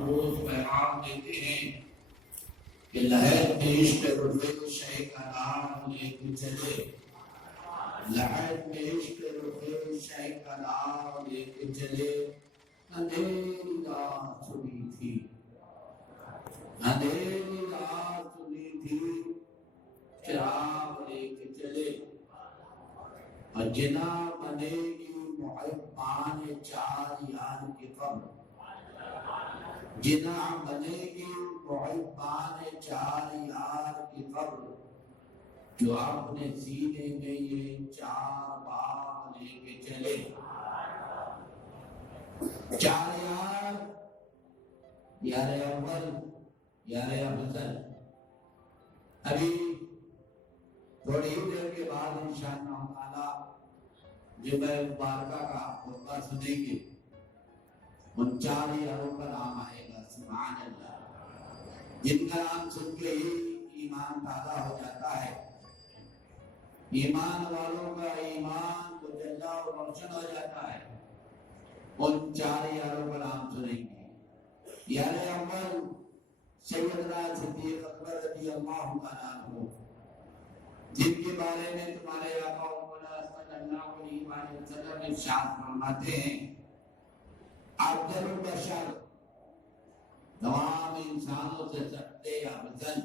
روز پیغام دیتے ہیں کہ لہر میں عشق رفیق شہ کا نام لے کے چلے، لہر میں عشق رفیق شہ کا نام لے کے چلے، اندھیری رات چنی تھی، اندھیری رات چنی تھی، چراغ لے کے چلے، اور جنا بنے گی محبان چار یار کی قبر، جنا بنے گی محبان چار یار کی قبر، جو اپنے سینے میں یہ چار باغ لے کے چلے۔ چار یار، یار اول، یار افضل۔ ابھی تھوڑی ہی دیر کے بعد انشاءاللہ تعالی جمعہ مبارکہ کا خطبہ سنیں گے، ان چار یاروں کا نام آئے گا، سبحان اللہ، جن کا نام سن کے ہی ایمان تازہ ہو جاتا ہے، ایمان والوں کا ایمان مجلہ اور روشن ہو جاتا ہے۔ ان چار یاروں کا نام سنیں گے۔ یار اول سیدنا صدیق اکبر رضی اللہ تعالیٰ عنہ، جن کے بارے میں تمہارے آقا و مولا صلی اللہ علیہ وآلہ وسلم ارشاد فرماتے ہیں، افضل البشر، تمام انسانوں سے سب افضل،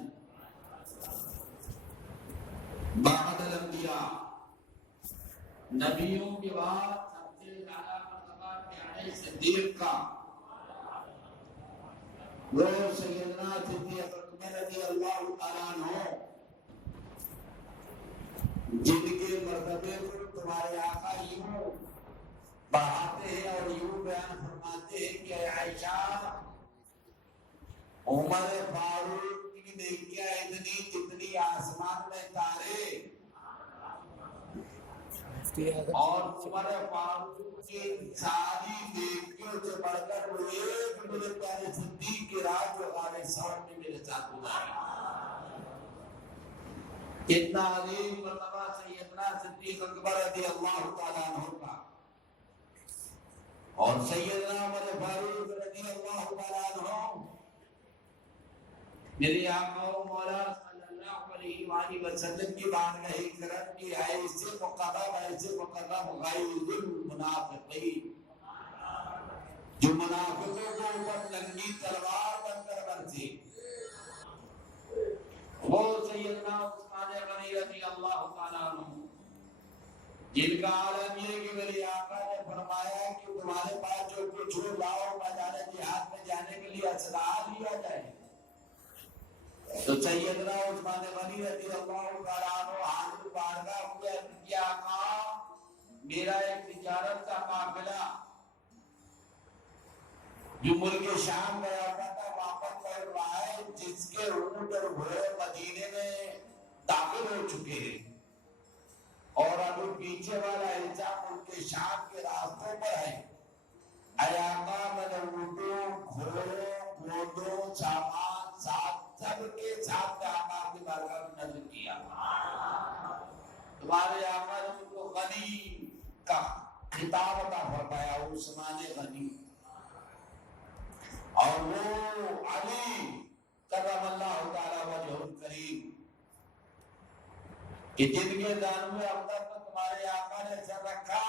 بعد الانبیاء، نبیوں کے بعد سب سے زیادہ مرتبہ پیارے صدیق کا، وہ سیدنا صدیق اکبر رضی اللہ تعالیٰ عنہ، جن کے مرتبے کو تمہارے آقا یوں بڑھاتے ہیں اور یوں بیان فرماتے ہیں کہ اے عائشہ، عمر فاروق کی نیکیاں اتنی جتنی آسمان میں تارے، اور عمر فاروق کی ساری نیکیوں سے بڑھ کر وہ ایک میرے پیارے صدیق کی رات جو غار ثور میں میرے ساتھ گزاری۔ اتنا عظیم مرتبہ سیدنا صدیق اکبر رضی اللہ تعالیٰ عنہ کا، اور سیدنا عمر فاروق رضی اللہ تعالیٰ عنہ، میرے آقا و مولا صلی اللہ علیہ وآلہ وسلم کی بارگاہ کرم کی ایسے مقدم غیر المنافقین، جو منافقوں کو اوپر ننگی تلوار بن کر برسے، وہ سیدنا عثمان غنی رضی اللہ تعالیٰ عنہ، جن کا عالم یہ کہ میرے آقا نے فرمایا کہ تمہارے پاس جو کچھ ہو لاؤ، میدان جہاد میں جانے کے لیے اسلحہ لیا جائے، تو سیدنا عثمان غنی رضی اللہ تعالیٰ عنہ حاضر بارگاہ ہوئے، کہ آقا میرا ایک تجارت کا قافلہ جو ملک شام گیا تھا واپس لوٹ رہا ہے، جس کے اونٹ اور گھوڑے مدینے میں داخل ہو چکے ہیں، اور اب پیچھے والا حصہ ملک شام کے راستوں پر ہے۔ اے آقا میں نے اونٹوں، گھوڑوں، گھوڑوں، سامان سب کے ساتھ آقا کی بارگاہ میں نظر کیا، تمہارے آقا نے ان کو غنی کا خطاب عطا فرمایا، عثمان غنی، اور وہ علی کرم اللہ تعالیٰ وجہ الکریم، کہ جن کے دانوں میں اب تک تمہارے آقا نے سر رکھا،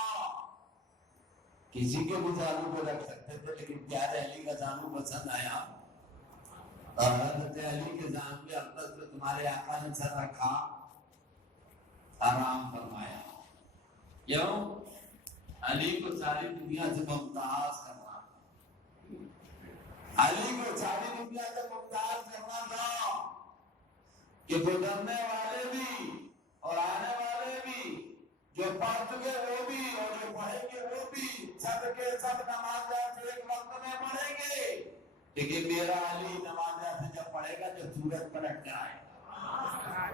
کسی کے بھی دانوں کو رکھ سکتے تھے، لیکن پیارے علی کا دانوں پسند آیا، اور حضرت علی کے دانوں میں اب تک تمہارے آقا نے سر رکھا، آرام فرمایا۔ کیوں؟ علی کو ساری دنیا سے ممتاز کرنا، علی کو ساری دنیا سے ممتاز کرنا تھا، کہ گزرنے والے بھی اور آنے والے بھی، جو پڑھ چکے وہ بھی اور جو پڑھیں گے وہ بھی، سب کے سب نماز ایک وقت میں پڑھیں گے، لیکن میرا علی نماز جب پڑھے گا جب سورج پلٹ جائے گا۔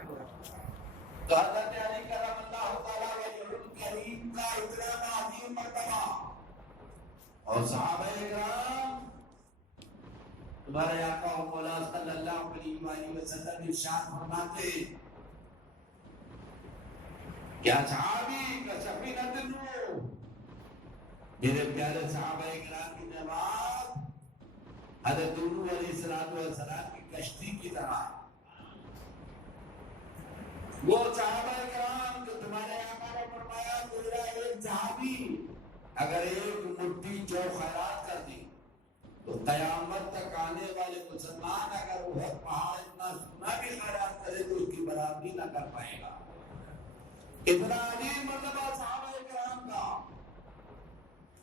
تو حضرت علی کرم اللہ تعالیٰ وجہ الکریم کا اتنا عظیم مرتبہ، اور صحابہ کرام، تمہارے آقا و مولا صلی اللہ علیہ وآلہ وسلم ارشاد فرماتے، کیا صحابی کا سفینۃ النور، میرے پیارے صحابہ کرام کی نماز حضرت نوح علیہ السلام کی کشتی کی طرح ہے۔ وہ صحابہ کرام جو تمہارے آقا نے فرمایا میرا ایک صحابی اگر ایک مٹھی جو خیرات کر دی تو قیامت تک آنے والے مسلمان اگر وہ پہاڑ اتنا سونا بھی خیرات کرے تو اس کی برابری نہ کر پائے گا۔ اتنا عظیم مرتبہ صحابہ کرام کا۔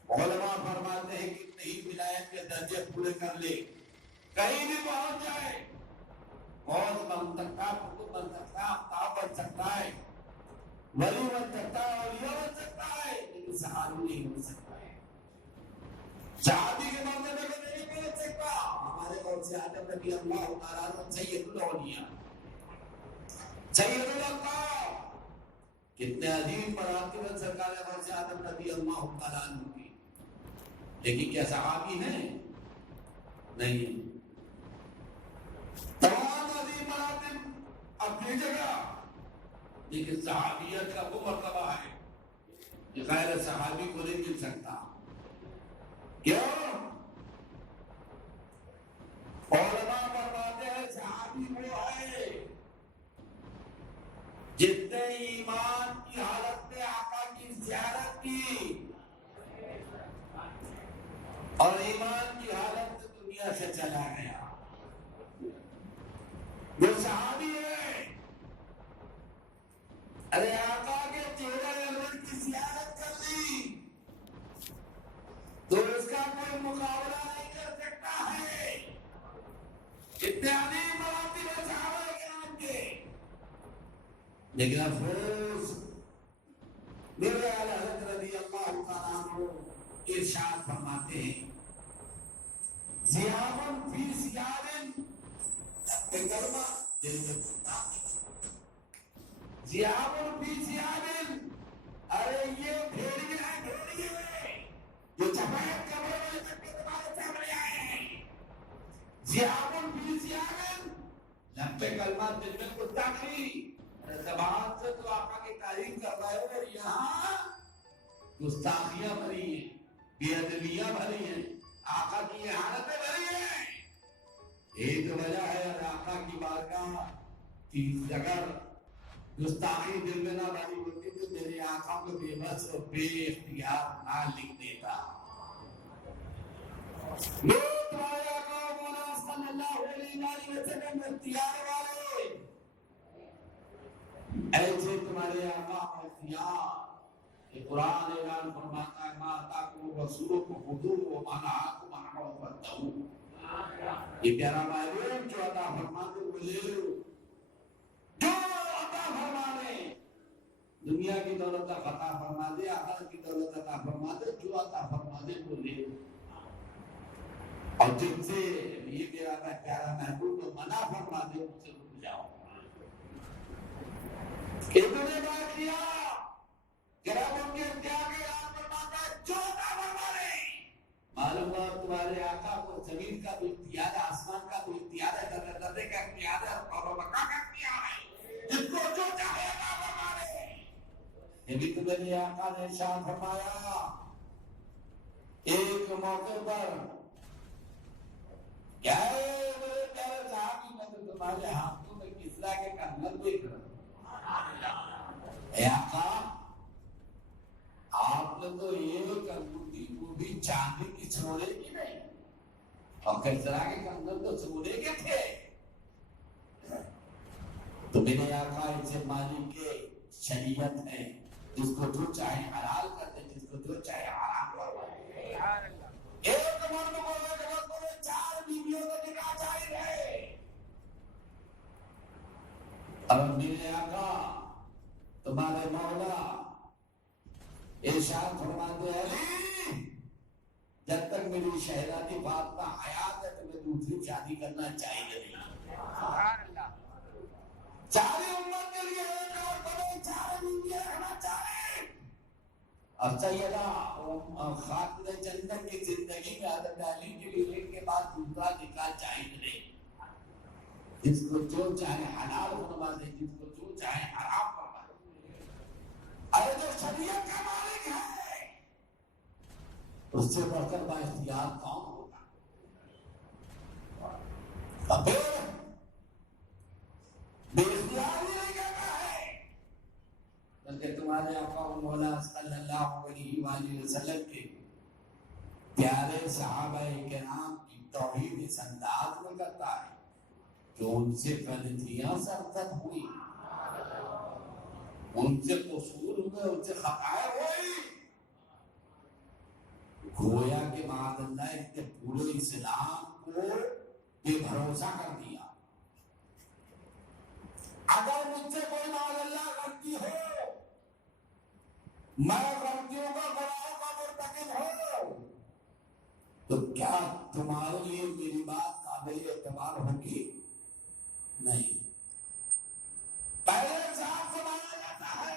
علماء فرماتے ہیں کہ کتنے ہی ولایت کے درجے پورے کر لے، کہیں بھی پہنچ جائے، موت بن سکتا ہے، قطب بن سکتا ہے، آفتاب بن سکتا ہے، ولی بن سکتا ہے، اولیاء بن سکتا ہے، لیکن صحابی نہیں بن سکتا ہے۔ صحابی کے مرتبے کو نہیں پہنچ سکتا۔ ہمارے قول سے آدم نبی اللہ تعالیٰ عنہ سید الاولیاء، سید الانبیاء، کتنے عظیم مراتب ہیں سرکار قول سے آدم نبی اللہ تعالیٰ عنہ کی، لیکن کیا صحابی ہیں؟ نہیں۔ تمام عظیم مراتب اپنی جگہ، لیکن صحابیت کا وہ مرتبہ ہے کہ غیر صحابی کو نہیں مل سکتا۔ کیوں؟ علماء فرماتے ہیں صحابی وہ ہے جس نے ایمان کی حالت میں آقا کی زیارت کی اور ایمان کی حالت میں دنیا سے چلا گیا، وہ صحابی ہے۔ ارے آقا کے چہرہ انور کی زیارت کر لی تو اس کا کوئی مقابلہ نہیں کر سکتا ہے۔ اتنے عظیم مراتب ہیں صحابہ کرام کے، لیکن افسوس میرے اعلی حضرت رضی اللہ تعالیٰ عنہ ارشاد فرماتے ہیں ضیاءً فی ثیاب کلمہ ضیاءً فی ثیاب، ارے یہ بھیڑیے ہیں، بھیڑیے جو سفید کپڑے والے سب کے تمہارے سامنے آئے ہیں۔ ضیاءً فی ثیاب، لمبے کلمات دل میں گستاخی، زبان سے تو آقا کی تعریف کر رہے ہو اور یہاں گستاخیاں بھری ہیں، بے ادبیاں بھری ہیں، آقا کی احانتیں بھری ہیں۔ ایک وجہ ہے آقا کی بارگاہ کی اگر گستاخی دل میں نہ بھری ہوتی تو میرے آقا کو بے بس اور بے اختیار نہ لکھ دیتا۔ تمہارے آقا مولا صلی اللہ علیہ وسلم اختیار والے، ایسے تمہارے آقا اختیار کہ قرآن اعلان فرماتا ہے ما آتاکم الرسول فخذوہ وما نہاکم عنہ فانتہوا۔ یہ پیارا محبوب جو عطا فرماتے وہ لے لو، جو عطا فرما دے، دنیا کی دولت عطا فرما دے، آخرت کی دولت عطا فرما دے، جو عطا فرما دے وہ لے لو، اور جن سے یہ میرا پیارا محبوب کو منع فرما دے ان سے رک جاؤ۔ اتنے بات کیا کہ رب ان کے اختیار کے اعلان فرماتا ہے جو عطا فرما دے۔ معلوم ہوا تمہارے آقا کو زمین کا بھی اختیار ہے، آسمان کا بھی اختیار ہے، درجہ درجے کا اختیار ہے، اور بقا کا اختیار ہے، جس کو جو چاہے عطا فرما دے۔ یہ بھی تو میرے آقا نے ارشاد فرمایا ایک موقع پر، کیا ہے میرے پیارے صحابی، میں تو تمہارے ہاتھوں میں کسرا کے کنگن دیکھ رہا ہوں۔ اے آقا آپ نے تو ایک انگوٹھی وہ بھی چاندی کی سونے کی نہیں، اور کسرا کے کنگن تو سونے کے تھے۔ تو میرے آقا اسے مالک کے شریعت ہے، جس کو جو چاہے حلال کر دے، جس کو جو چاہے حرام کر دے۔ ایک مرد کو چار بیویوں کا نکاح جائز ہے، اور میرے آقا تمہارے مولا ارشاد فرماتے ہیں علی جب تک میری شہزادی فاطمہ حیات ہے تمہیں دوسری شادی کرنا چاہیے نہیں۔ ساری امت کے لیے ایک اور بڑے چار بیویاں رہنا چاہیے، اور سیدہ خاتون جنت کی زندگی میں حضرت علی کے لیے ایک کے بعد دوسرا نکاح چاہیے نہیں۔ جس کو جو چاہے حلال فرما دے، جس کو جو چاہے حرام فرما دے۔ ارے جو شریعت کا مالک ہے اس سے بڑھ کر با اختیار کون ہوگا؟ اب بے اختیار ہی نہیں کہتا ہے، بلکہ تمہارے آقا و مولا صلی اللہ علیہ وآلہ وسلم کے پیارے صحابہ کرام کی توحید اس انداز میں کرتا ہے کہ ان سے غلطیاں سرزد ہوئی، ان سے قصور ہوئے، ان سے خطائیں ہوئی، گویا کہ معاذ اللہ اس نے پورے اسلام کو بے بھروسہ کر دیا۔ اگر مجھ سے کوئی معاذ اللہ غلطی ہو، میں غلطیوں کا گناہوں کا مرتکب ہوں، تو کیا تمہارے لیے میری بات قابل اعتبار ہوگی؟ نہیں۔ پہلے صاحب سمایا جاتا ہے،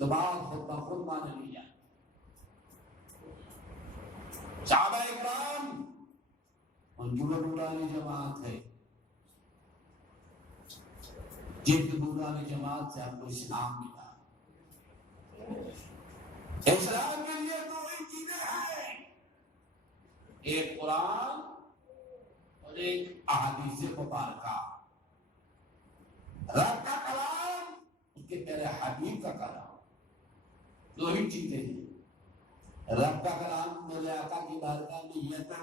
تو بات خود بخود مان لی جائے۔ صحابہ اکرام منظور نورانی جماعت ہے، جن کی نورانی جماعت سے ہم کو اسلام ملا۔ اسلام کے لیے دو ہی چیزیں ہیں، ایک قرآن اور ایک احادیث مبارکہ، رب کا کلام، اس کے پیارے حبیب کا کلام، دو ہی چیزیں ہیں۔ رب کا کلام میرے آقا کی بارگاہ میں یہ تو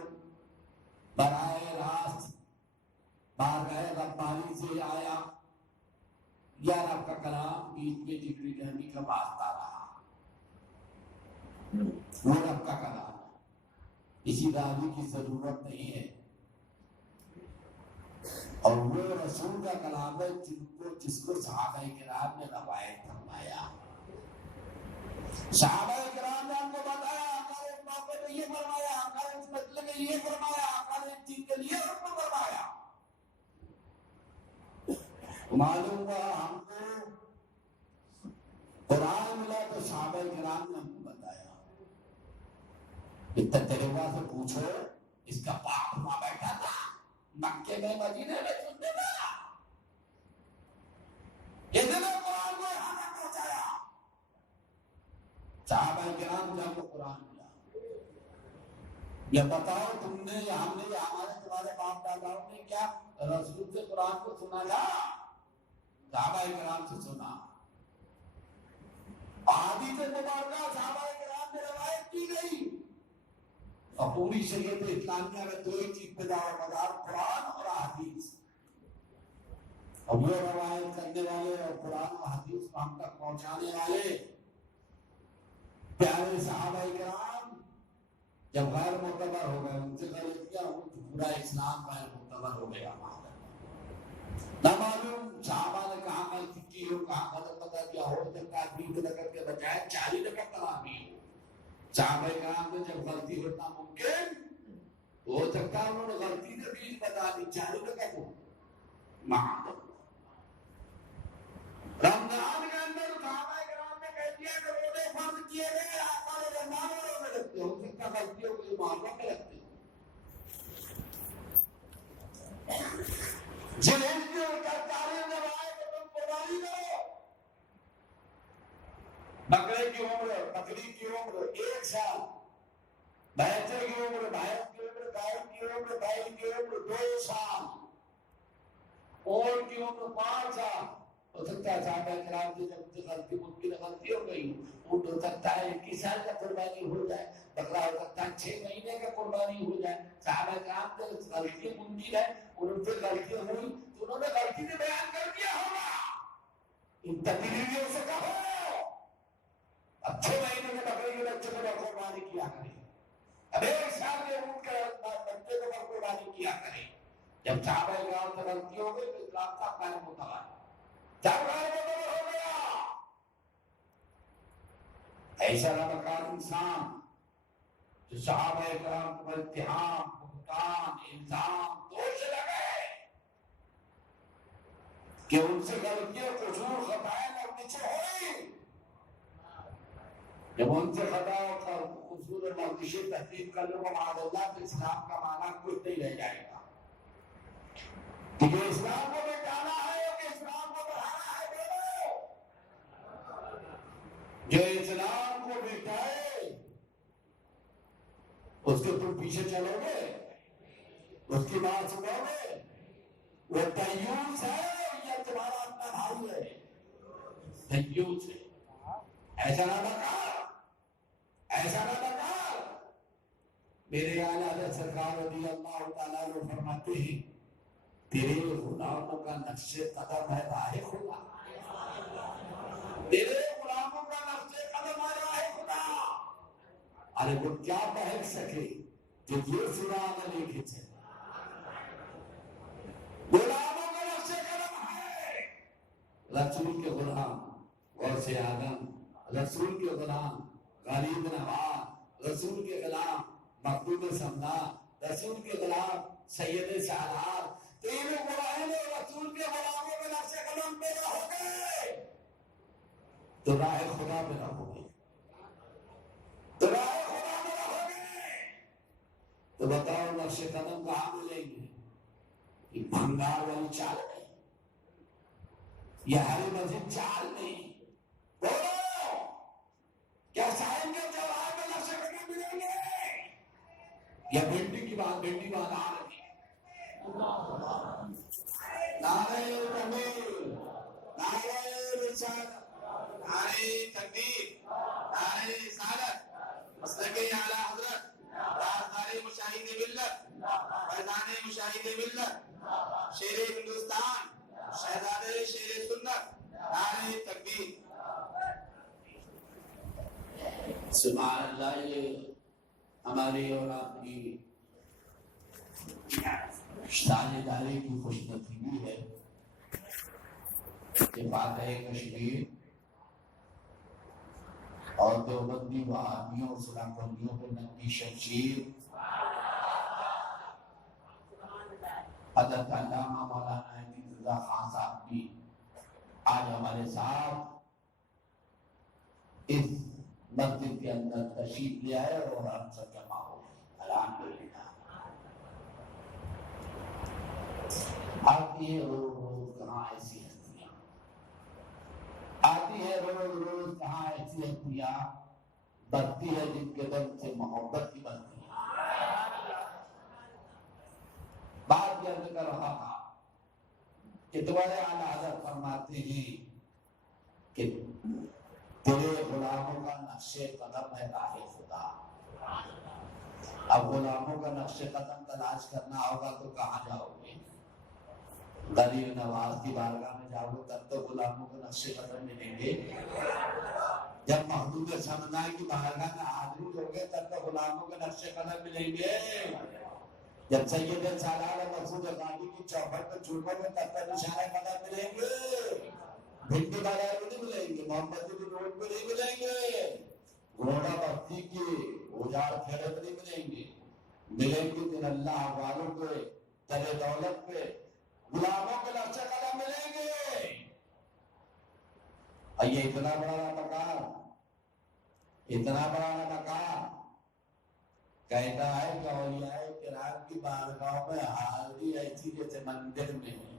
براہ راست بارگاہ ربانی سے آیا، یا رب کا کلام بیچ میں ذکر جہمی کا واسطہ رہا، وہ رب کا کلام ہے، اسی راوی کی ضرورت نہیں ہے، اور وہ رسول کا کلام ہے جس کو صحابہ کرام نے روایت فرمایا۔ صحابہ کرام نے ہم کو بتایا، آقا نے اس موقع پہ یہ فرمایا، آقا نے اس مسئلے میں یہ فرمایا، آقا نے اس چیز کے لیے حکم فرمایا۔ معلوم ہوا ہم کو قرآن ملا تو صحابہ کرام نے ہم کو بتایا۔ اتنا تجربہ سے پوچھو، اس کا باپ وہاں بیٹھا تھا مکے میں، مدینے میں سننے والا، اتنے قرآن کو یہاں تک پہنچایا۔ صحابہ کرام جب وہ قرآن ملا، یہ بتاؤ تم نے، ہم نے، ہمارے تمہارے باپ داداؤں نے کیا رسول سے قرآن کو سنا تھا؟ صحابہ کرام سے سنا، احادیث مبارکہ صحابہ کرام نے روایت کی گئی، اور پوری شریعت اسلامیہ میں دو ہی چیز پہ دار مدار، قرآن اور احادیث، اور وہ روایت کرنے والے اور قرآن و حدیث کو ہم تک پہنچانے والے پیارے صحابہ کرام جب غیر معتبر ہو گئے، ان سے غلطیاں ہوئی تو پورا اسلام غیر معتبر ہو گیا۔ نہ معلوم صحابہ نے کہاں غلطی کی ہو، کہاں غلط بتا دیا ہو، جب کا 20 رکعت کے بجائے 40 رکعت تراویح ہو۔ صحابہ کرام نے جب غلطی ہونا ممکن ہو سکتا ہے، انہوں نے غلطی سے 20 بتا دی، 40 رکعت ہو۔ رمضان کے اندر صحابہ کرام نے کہہ دیا کہ روزے فرض کیے گئے، آقا نے رمضان میں روزے رکھتے ہو سکتا غلطی ہو گئی، محرم میں رکھتے ہو۔ جنہیں کی سرکاری روایت ہے تم قربانی کرو، بکرے کی عمر، بکری کی عمر 1 سال، بھینسے کی عمر، بھینس کی عمر، گائے کی عمر، بیل کی عمر 2 سال، اونٹ کی عمر 5 سال۔ ہو سکتا ہے صحابہ کرام سے جب سے غلطی ممکن غلطی ہو گئی، اونٹ ہو سکتا ہے 21 سال کا قربانی ہو جائے، بکرا ہو سکتا ہے 6 مہینے کا قربانی ہو جائے۔ صحابہ کرام سے غلطی ممکن ہے، ان سے غلطی ہوئی تو انہوں نے غلطی سے بیان کر دیا ہوگا۔ ان تقریریوں سے کہو اب 6 مہینے کے بکرے کے بچے کو قربانی کیا کریں، اب 1 سال کے اونٹ کے بچے کو قربانی کیا کریں۔ جب صحابہ کرام سے غلطی ہو گئی تو اسلام کا غیر معتبر ہو گیا۔ ایسا لبکار انسان جو صحابہ کرام کو اتہام، بہتان، الزام، دوش لگے کہ ان سے غلطیاں، قصور، خطائیں اور پیچھے ہوئی، جب ان سے خطا اور قصور اور لغزشیں تحقیق کر لو معاذ اللہ، تو اسلام کا معنی کچھ نہیں رہ جائے گا۔ کیونکہ اسلام کو مٹانا ہے کہ اسلام کو بڑھانا ہے، بولو۔ اس کے تم پیچھے چلو گے؟ اس کی بات سنو گے؟ وہ دیوس ہے یا تمہارا اپنا بھائی ہے؟ دیوس ہے. ایسا نہ لگا، ایسا نہ لگا. میرے اعلیٰ حضرت سرکار رضی اللہ تعالیٰ عنہ فرماتے ہیں تیرے غلاموں کا نقش قدم ہے راہ خدا. تیرے غلاموں کا نقش قدم ہے راہ خدا. ارے وہ کیا بہت سکے جو یہ سراغ لے کے چلے. غلاموں کا نقش قدم ہے. رسول کے غلام غوث اعظم، رسول کے غلام غریب نواز، رسول کے غلام مخدوم سمنا، رسول کے غلام سید سالار، تینوں غلام رسول کے غلاموں کے نقش قدم پہ رہو گے تو راہ خدا پہ رہو گے. تو راہ خدا پہ رہو گے. تو بتاؤ نقش قدم کہاں ملیں گے؟ یہ بھنگار والی چال میں، یہ ہری مسجد چال میں. بولو کیا سائن کے جواب میں نقش قدم ملیں گے یا بھنڈی کی بات بھنڈی بات آ رہی ہے؟ نعرہ تکبیر، نعرہ رسالت، نعرہ تکبیر، نعرہ رسالت. مسلک اعلیٰ حضرت رازدار مشاہد ملت، فیضان مشاہد ملت، شیر ہندوستان، شہزادے شیر سنت، نعرہ تکبیر. سبحان اللہ. یہ ہماری اور آپ کی ساجھیداری کی خوش نصیبی ہے کہ فاتح کشمیر اور دیوبندی وہابیوں اور سلاکندیوں کے ننگی شمشیر حضرت علامہ مولانا عزیز رضا خان صاحب بھی آج ہمارے ساتھ اس مسجد کے اندر تشریف لے آئے اور ہم سب جمع ہو گئے. الحمدللہ. آتی ہے روز روز کہاں ایسی ہستیاں، آتی ہے روز روز کہاں ایسی ہستیاں، بستی ہے جن کے دل سے محبت کی بستی ہے. بات یہ عرض کر رہا تھا کہ تمہارے اعلیٰ حضرت فرماتے ہیں کہ تیرے غلاموں کا نقش قدم ہے راہ خدا. اب غلاموں کا نقش قدم تلاش کرنا ہوگا تو کہاں جاؤ گے؟ غریب نواز کی بارگاہ میں جاؤ گے تب تو غلاموں کا نقش قدم ملیں گے. جب محدود سمنائی کی بارگاہ میں حاضری ہوگے تب تو غلاموں کے نقش قدم ملیں گے. جب سید سالار مسعود غازی کی چوکھٹ پہ چھوٹوں میں تب تک نشانہ قدم ملیں گے. بھنڈی بازار میں نہیں ملیں گے، محمد کی روڈ پہ نہیں ملیں گے، گھوڑا بستی کے اجاڑ کھیڑے پہ نہیں ملیں گے. ملیں گے دن اللہ والوں پہ، در دولت پہ، غلاموں کے نقش قدم ملیں گے. اور یہ اتنا بڑا مکان، اتنا بڑا مکان کہتا ہے کہ اولیاء کرام کی بارگاہ میں حاضری ایسی جیسے مندر میں ہے.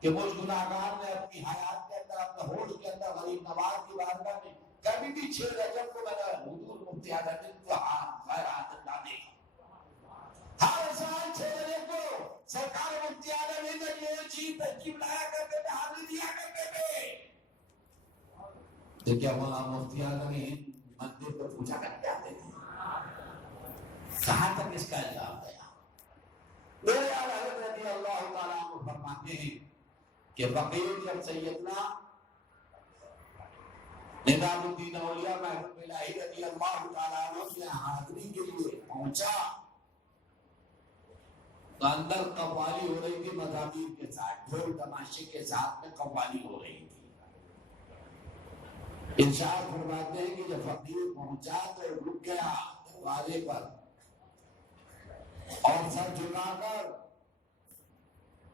کہ مجھ گناہگار نے اپنی حیات کے اندر، اپنے ہوش کے اندر غریب نواز کی بارگاہ میں کبھی بھی 6 رجب کو میں نے حضور مفتی اعظم کو غیر حاضر نہ دیکھا. ہر سال 6 رجب کو سرکار مفتی اعظم یہ چیز ترکیب لایا کرتے تھے، حاضری دیا کرتے تھے. تو کیا وہاں مفتی اعظم مندر پر پوچھا کرتے آتے تھے؟ کہاں تک اس کا الزام گیا؟ میرے اعلیٰ حضرت رضی اللہ تعالیٰ عنہ فرماتے ہیں کہ فقیر جب سیدنا نظام الدین اولیاء محمود الہی رضی اللہ تعالیٰ عنہ کی حاضری کے لیے پہنچا تو اندر قوالی ہو رہی تھی، مزامیر کے ساتھ، ڈھول تماشے کے ساتھ میں قوالی ہو رہی تھی. ارشاد فرماتے ہیں کہ جب فقیر پہنچا تو رک گیا دروازے پر اور سر جھکا کر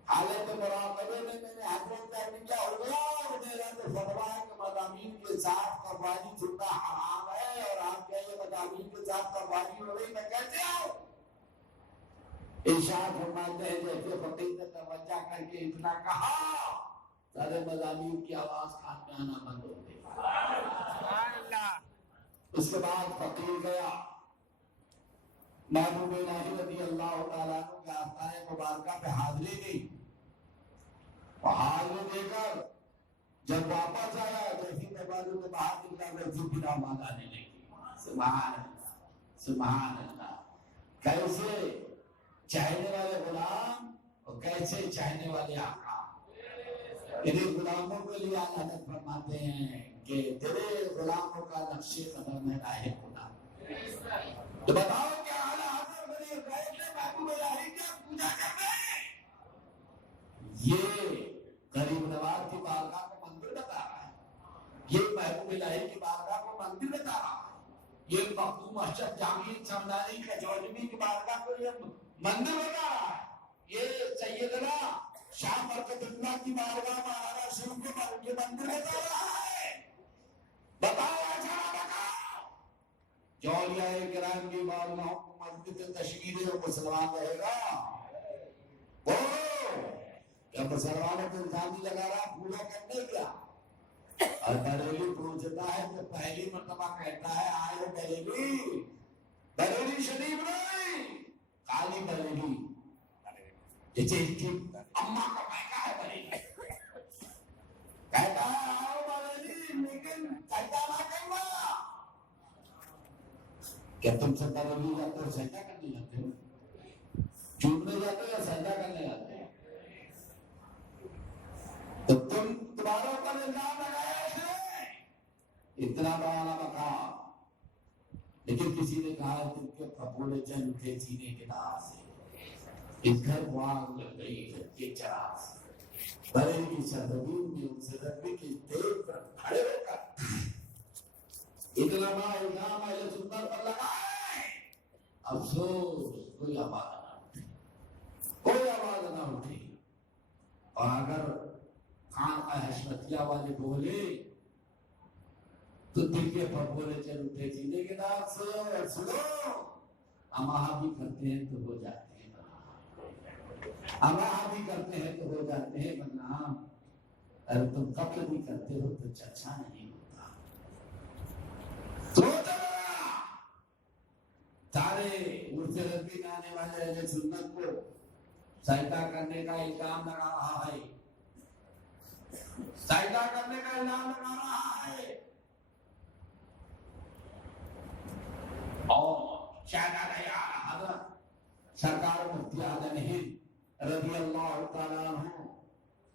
حالت مراقبے میں میں نے حضرت کا کیا ہوا اور میرا تو فتوا ہے کہ مضامین کے ساتھ قوالی سننا حرام ہے اور آپ کیا یہ مضامین کے ساتھ قوالی ہو رہی میں کیسے آؤں؟ ارشاد فرماتے ہیں جیسے فقیر نے توجہ کر کے اتنا کہا سارے مضامین کی آواز کان میں آنا بند ہو گئی۔ اس کے بعد فقیر گیا، محبوب الہی رضی اللہ تعالیٰ عنہ کے آستانے مبارکہ پہ حاضری دی، اور حاضری دے کر جب واپس آیا جیسی دروازے میں باہر نکلا ویسی بنا آواز آنے لگی۔ سبحان اللہ، سبحان اللہ۔ کیسے چاہنے والے غلام اور کیسے چاہنے والے آقا۔ انہیں غلاموں کے لیے اللہ تعالیٰ فرماتے ہیں کہ تیرے غلاموں کا نقش قدم ہے راہ خدا۔ تو بتاؤ کیا اعلیٰ حضرت بنی غیث محبوب الہی کیا پوجا کر رہے ہیں؟ یہ غریب نواز کی بارگاہ کو مندر بتا رہا ہے، یہ محبوب الہی کی بارگاہ کو مندر بتا رہا ہے، یہ مخدوم اشرف جہانگیر سمدانی کا جوہری کی بارگاہ کو یہ مندر بتا رہا ہے، یہ سیدنا شاہ برکت اللہ کی بارگاہ مہاراجا شریف کے مندر بتا رہا ہے۔ بتاؤ ایسا بتاؤ جو اولیاء کرام کی بارگاہوں کو مسجد تشکیل مسلمان رہے گا، کیا مسلمانوں کو الزامی لگا رہا پورا کرنے کیا؟ اور بریلی پوچھتا ہے تو پہلی مرتبہ کہتا ہے آئے بریلی، بریلی شریف نہیں، خالی بریلی، جیسے اس کی اماں کا مائکہ ہے بریلی، کہتا ہے آؤ بریلی لیکن سجدہ نہ کرنا۔ کیا تم سے بریلی جاتے ہو سجدہ کرنے جاتے ہو؟ چومنے جاتے ہو یا سجدہ کرنے جاتے ہو؟ تو تمہارے اوپر الزام لگایا اس نے اتنا بڑا مقام، لیکن کسی نے کہا تم کے پھپھولے چل اٹھے سینے کے داغ سے، اس گھر کو آگ لگ گئی ہے یہ چراغ سے۔ بریلی کی سرزمین میں ان سے ربی کی دیکھ پر کھڑے ہو کر اتنا بڑا الزام اہل سنت پر لگائے، افسوس کوئی آواز نہ اٹھی، کوئی آواز نہ اٹھی۔ اور اگر خانقاہ حشمتیہ والے بولے تو دل کے پھپھولے چل اٹھے سینے کے داغ سے۔ سنو، ہم آہا بھی کرتے ہیں تو ہو جاتے ہیں بدنام، ہم آہا بھی کرتے ہیں تو ہو جاتے ہیں بدنام، اگر تم قتل بھی کرتے ہو تو چرچا نہیں ہوتا۔ سارے مرد ربی میں آنے والے اہل سنت کو سجدہ کرنے کا الزام لگا رہا ہے، سجدہ کرنے کا الزام لگا رہا ہے، اور شہزادہ اعلیٰ حضرت سرکار مفتی اعظم ہند رضی اللہ تعالیٰ عنہ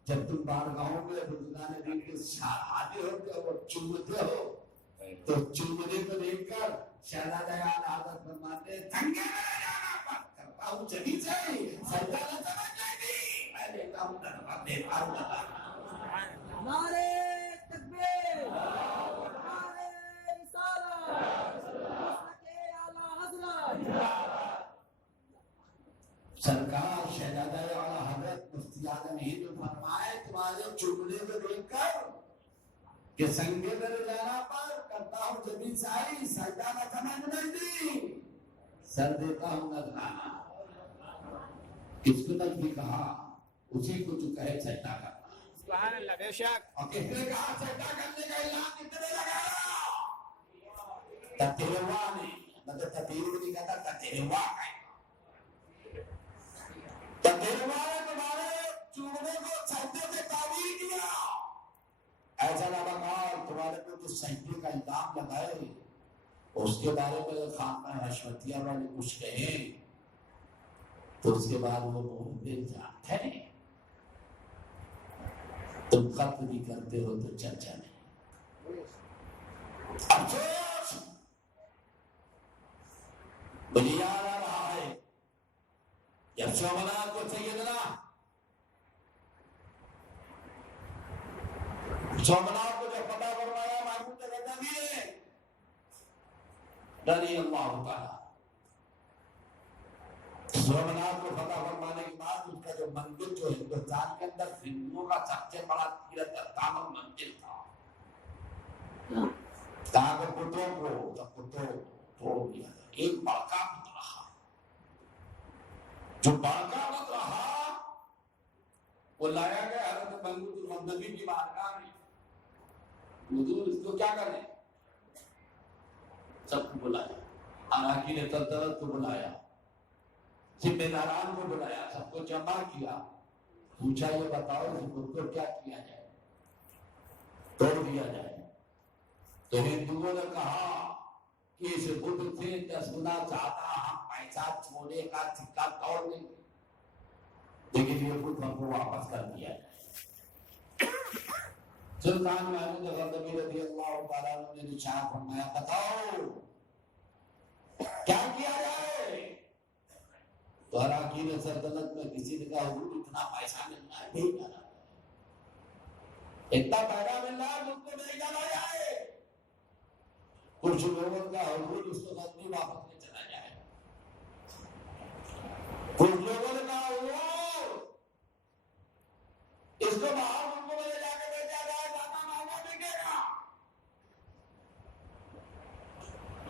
جب تم بارگاہوں میں بزرگان دین کے ساتھ حاضر ہوتے ہو اور چومتے ہو تو چومنے کو دیکھ کر شہزادہ اعلیٰ حضرت فرماتے ہیں دھنگے میں جانا بند کرتا ہوں جبھی سے سجدہ نہ سمجھ جائے گی، میں دیکھتا ہوں دربار دیتا ہوں اللہ۔ نعرے تکبیر، نعرے رسالت، مسلک اعلیٰ حضرت۔ سرکار شہزادہ اعلیٰ حضرت مفتی اعظم ہند فرمائے تمہارے چومنے کو دیکھ کر کہ سنگے در جانا پر کرتا ہوں جبھی سائی سجدہ نہ سمجھ نہیں دی، سر دیتا ہوں نذرانہ۔ کس کو نبی کہا؟ اسی کو جو کہے سجدہ کرنا۔ سبحان اللہ، بے شک۔ اور کس نے کہا سجدہ کرنے کا اعلان کتنے لگایا؟ تتیروا نے، مطلب تتیروا نہیں کہتا، تتیروا کہا۔ تتیروا نے تمہارے چومنے کو سجدے سے تعبیر کیا۔ ایسا لبکار تمہارے کو جو سجدے کا الزام لگائے اس کے بارے میں خانقاہ حشمتیہ والے کچھ کہیں تو اس کے بعد وہ بہت دیر جانتے ہیں تم قتل بھی کرتے ہو تو چرچا نہیں۔ افسوس بنیاد آ رہا ہے جب شومنات کو سیدنا شومنات کو جب فتح فرمایا محمود غزنوی نے رضی اللہ تعالیٰ، شومنات کو فتح فرمانے کے بعد اس کا جو مندر جو ہندوستان کے اندر ہندوؤں کا سب سے بڑا تیرتھ دامن مندر تھا، کہا کہ بتوں کو سب کو توڑ دیا ایک بڑکا بت رہا، جو بڑکا بت رہا وہ لایا گیا حضرت محمود نبی کی بارگاہ میں، حضور اس کو کیا کریں؟ سب کو بلایا، اراکین سلطنت کو بلایا، ذمہ داران کو بلایا، سب کو جمع کیا، پوچھا یہ بتاؤ اس بدھ کو کیا کیا جائے، توڑ دیا جائے۔ تو ہندوؤں نے کہا کہ اس بدھ سے 10 گنا زیادہ ہم پیسہ چھوڑے کا سکہ توڑ دیں گے، لیکن یہ بدھ ہم کو واپس کر دیا جائے۔ سلطان محمود غزنوی رضی اللہ تعالیٰ عنہ نے ارشاد فرمایا بتاؤ کیا کیا جائے؟ تو اراکین سلطنت میں کسی نے کہا حضور اتنا پیسہ ملنا ہے نہیں جانا، اتنا پیسہ ملنا ہے مجھ کو نہیں جانا جائے۔ کچھ لوگوں کا حضور اس کو غزنی واپس لے چلا جائے، کچھ لوگوں نے کہا حضور اس کو باہر ملکوں میں لے جا کے بیچا جائے، زیادہ مہنگا بکے گا۔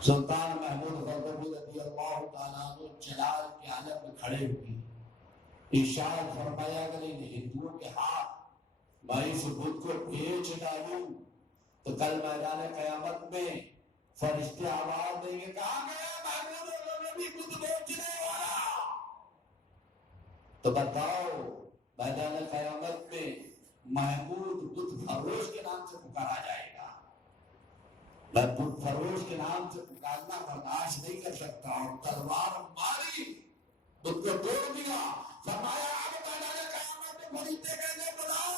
سلطان محمود غزنوی رضی اللہ تعالیٰ عنہ جلال کے عالم میں کھڑے ہوئے، ارشاد فرمایا اگر ان ہندوؤں کے ہاتھ میں اس بدھ کو بیچ ڈالوں تو کل میدان قیامت میں فرشتے آواز دیں گے کہاں گیا محمود غزنوی بدھ بیچنے والا؟ تو بتاؤ میدان قیامت میں محمود بدھ فروش کے نام سے پکارا جائے گا۔ میں بدھ فروش کے نام سے پکارنا برداشت نہیں کر سکتا، اور تلوار ماری بدھ کو توڑ دیا۔ فرمایا اب میدان قیامت میں فرشتے کہتے ہیں بلاؤ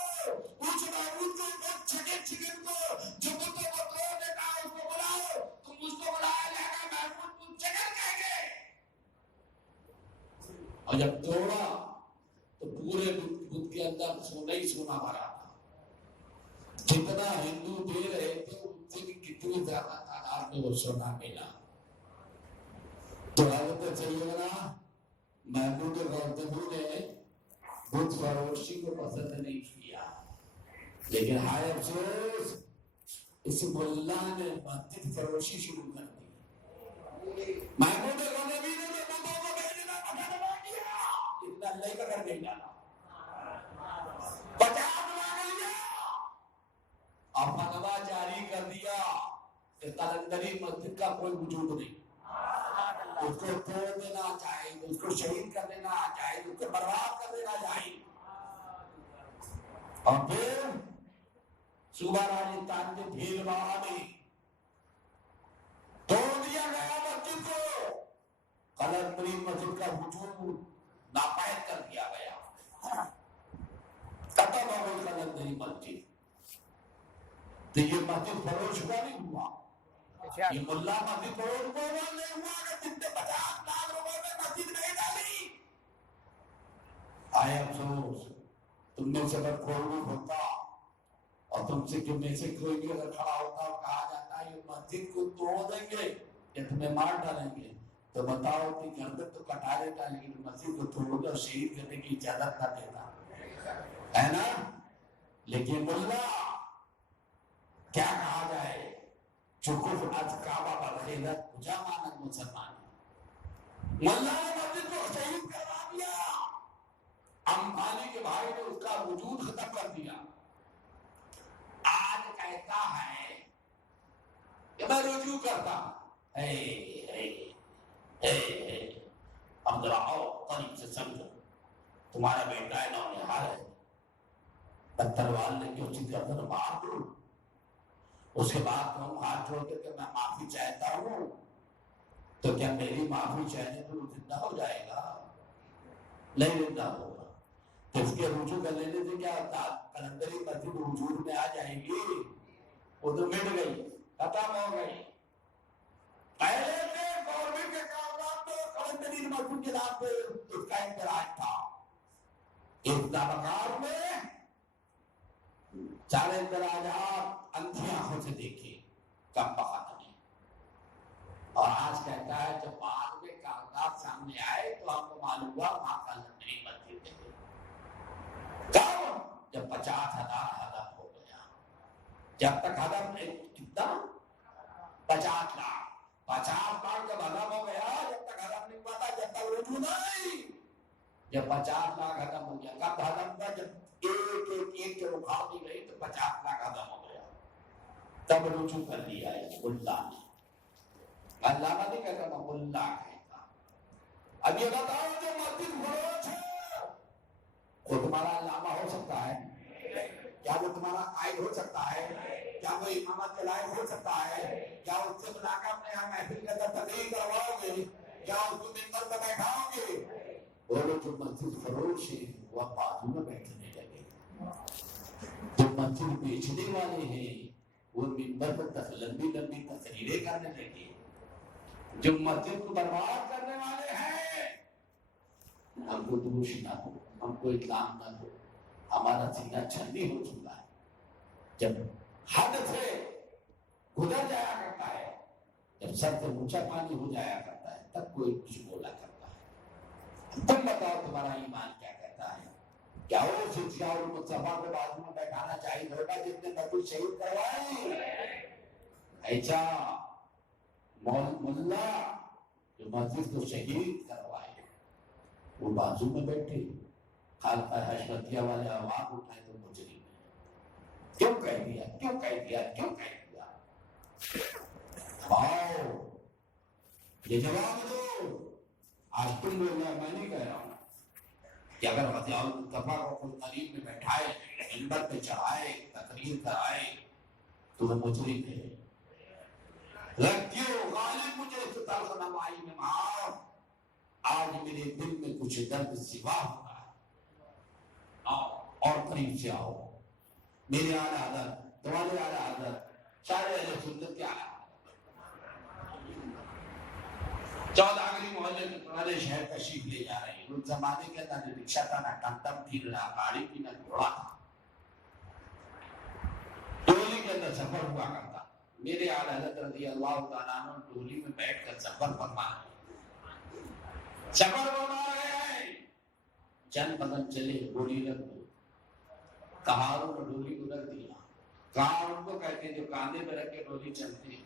اس محمود کو، چھکن کو جو بدھ کو توڑنے کا اس کو بلاؤ، تم اس کو بلایا جائے گا محمود بدھ چھکن کہہ کے۔ اور جب توڑا تو پورے بدھ کے اندر سونا ہی سونا بھرا تھا، جتنا ہندو دے رہے تھے ان سے بھی کتنی زیادہ تعداد میں وہ سونا ملا۔ تو حضرت سیدنا محمود غزنوی نے بدھ فروشی کو پسند نہیں کیا، لیکن ہائے افسوس اس ملا نے مسجد فروشی شروع کر دی۔ محمود غزنوی نے بدھوں کو بھیجنا پسند نہیں کیا، اتنا لے کر نہیں ڈالا، 50 مانگ لیا اور فتویٰ جاری کر دیا کہ قلندری مسجد کا کوئی وجود نہیں، اس کو توڑ دینا چاہیے، اس کو شہید کر دینا چاہیے، اس کو برباد کر دینا چاہیے۔ اور پھر صوبہ راجستھان کے بھیلواڑہ میں توڑ دیا گیا مسجد کو، قلندری مسجد کا وجود ناپید کر دیا گیا، ختم ہو گئی قلندری مسجد۔ تو یہ مسجد فروش ہوا نہیں ہوا، یہ ملا مسجد فروش ہوا نہیں ہوا کہ جن نے 50 لاکھ روپے میں مسجد نہیں ڈالی۔ آئے افسوس تم نے سے اگر کوئی ہوتا اور تم سے کوئی بھی اگر کھڑا ہوتا اور کہا جاتا یہ مسجد کو توڑ دیں گے یا تمہیں مار ڈالیں گے تو بتاؤ کہ گردن تو کٹا دیتا، لیکن مسجد کو توڑ اور شہید کرنے کی اجازت نہ دیتا، ہے نا؟ لیکن ملا کیا کہا جائے، چکف از کعبہ برخیرت مجا مانت مسلمان، ملا نے مسجد کو شہید کروا دیا، امبانی کے بھائی نے اس کا وجود ختم کر دیا۔ آج کہتا ہے کہ میں رجوع کرتا، اب ذرا آؤ قریب سے سمجھو، تمہارا بیٹا ہے نونہال ہے، تلوار لے کے اسی گردن مار دو، اس کے بعد تم ہاتھ جوڑ کر کے میں معافی چاہتا ہوں، تو کیا میری معافی چاہنے پر وہ زندہ ہو جائے گا؟ نہیں زندہ ہوگا۔ اس کے رجوع کر لینے سے کیا ہوتا؟ قلندری مسجد وجود میں آ جائے گی، وہ تو مٹ گئی، ختم ہو گئی۔ پہلے سے گورنمنٹ کے کاغذات میں قلندری مسجد کے نام پہ اس کا اندراج تھا، اس طبقات میں سارے اندراجات اندھی آنکھوں سے دیکھے، کم بخت نہیں۔ اور آج کہتا ہے جب بعد میں کاغذات سامنے آئے تو ہم کو معلوم ہوا وہاں قلندری مسجد ہے۔ کب؟ جب 50,000 ہدف ہو گیا، جب تک ہدف کتنا؟ 50 لاکھ 50 لاکھ جب ہدف ہو گیا، جب تک ہدف نہیں پتا، جب تک رجوع نہیں۔ جب 50 لاکھ ہدف ہو گیا، کب ہدف ہوا؟ جب ایک کے بھاگ دی گئی تو 50 لاکھ ختم ہو گیا. تب رجوع کر دیا ہے ملا نے. علامہ نہیں کہتا میں ملا کہتا. اب یہ بتاؤ جو مسجد فروش ہے وہ تمہارا علامہ ہو سکتا ہے؟ کیا وہ تمہارا قائد ہو سکتا ہے؟ کیا وہ امامت کے لائق ہو سکتا ہے؟ کیا اس سے بلا کر اپنے یہاں محفل کے اندر تقریر کرواؤ گے؟ کیا اس کو ممبر پہ بیٹھاؤ گے؟ وہ لوگ جو مسجد فروش ہیں وہ بازو میں بیٹھنے لگے. جو مسجد بیچنے والے ہیں وہ ممبر پر لمبی لمبی تقریریں کرنے لگے. جو مسجد کو برباد کرنے والے ہیں ہم کو دوش نہ ہو، ہم کو اطلاع نہ ہو. ہمارا سینہ چھنی ہو چکا ہے. جب حد سے گزر جایا کرتا ہے، جب سر سے اونچا پانی ہو جایا کرتا ہے، تب کوئی کچھ بولا کرتا ہے. تم بتاؤ تمہارا ایمان کیا کہتا ہے؟ کیا وہ سلسلہ المصطفیٰ کو بازو میں بیٹھانا چاہیے ہوگا جس نے نبی شہید کروائے؟ ایسا ملا جو مسجد کو شہید کروائے وہ بازو میں بیٹھے خالقہ حشمتیہ والے آواز اٹھائے تو مجرم ہے. کیوں کہہ دیا؟ کیوں کہہ دیا؟ کیوں کہہ دیا؟ آؤ یہ جواب دو. آج تم بول رہے میں نہیں کہہ رہا ہوں کہ اگر غزیہ المصطفیٰ کو کوئی قریب میں بیٹھائے، منبر پہ چڑھائے، تقریر کرائے تو وہ مجرم ہے. لڑکیوں غالب مجھے اس طرح نمائی میں معاف. آج میرے دل میں کچھ درد سوا ہو رہا ہے. آؤ اور قریب سے آؤ. میرے اعلیٰ حضرت، تمہارے اعلیٰ حضرت، سارے اہل سنت کے اعلیٰ 14 اگلی محلے میں تمہارے شہر تشریف لے جا رہے ہیں. اس زمانے کے اندر نہ رکشہ تھا، نہ ٹمٹم تھی، نہ گاڑی تھی، نہ گھوڑا تھا. ڈولی کے اندر سفر ہوا کرتا. میرے اعلیٰ حضرت رضی اللہ تعالیٰ عنہ ڈولی میں بیٹھ کر سفر فرما رہے ہیں. چند قدم چلے، ڈولی رکھ دو. کہاڑوں نے ڈولی کو رکھ دیا. کہاڑ ان کو کہتے ہیں جو کاندھے پہ رکھ کے ڈولی چلتے ہیں.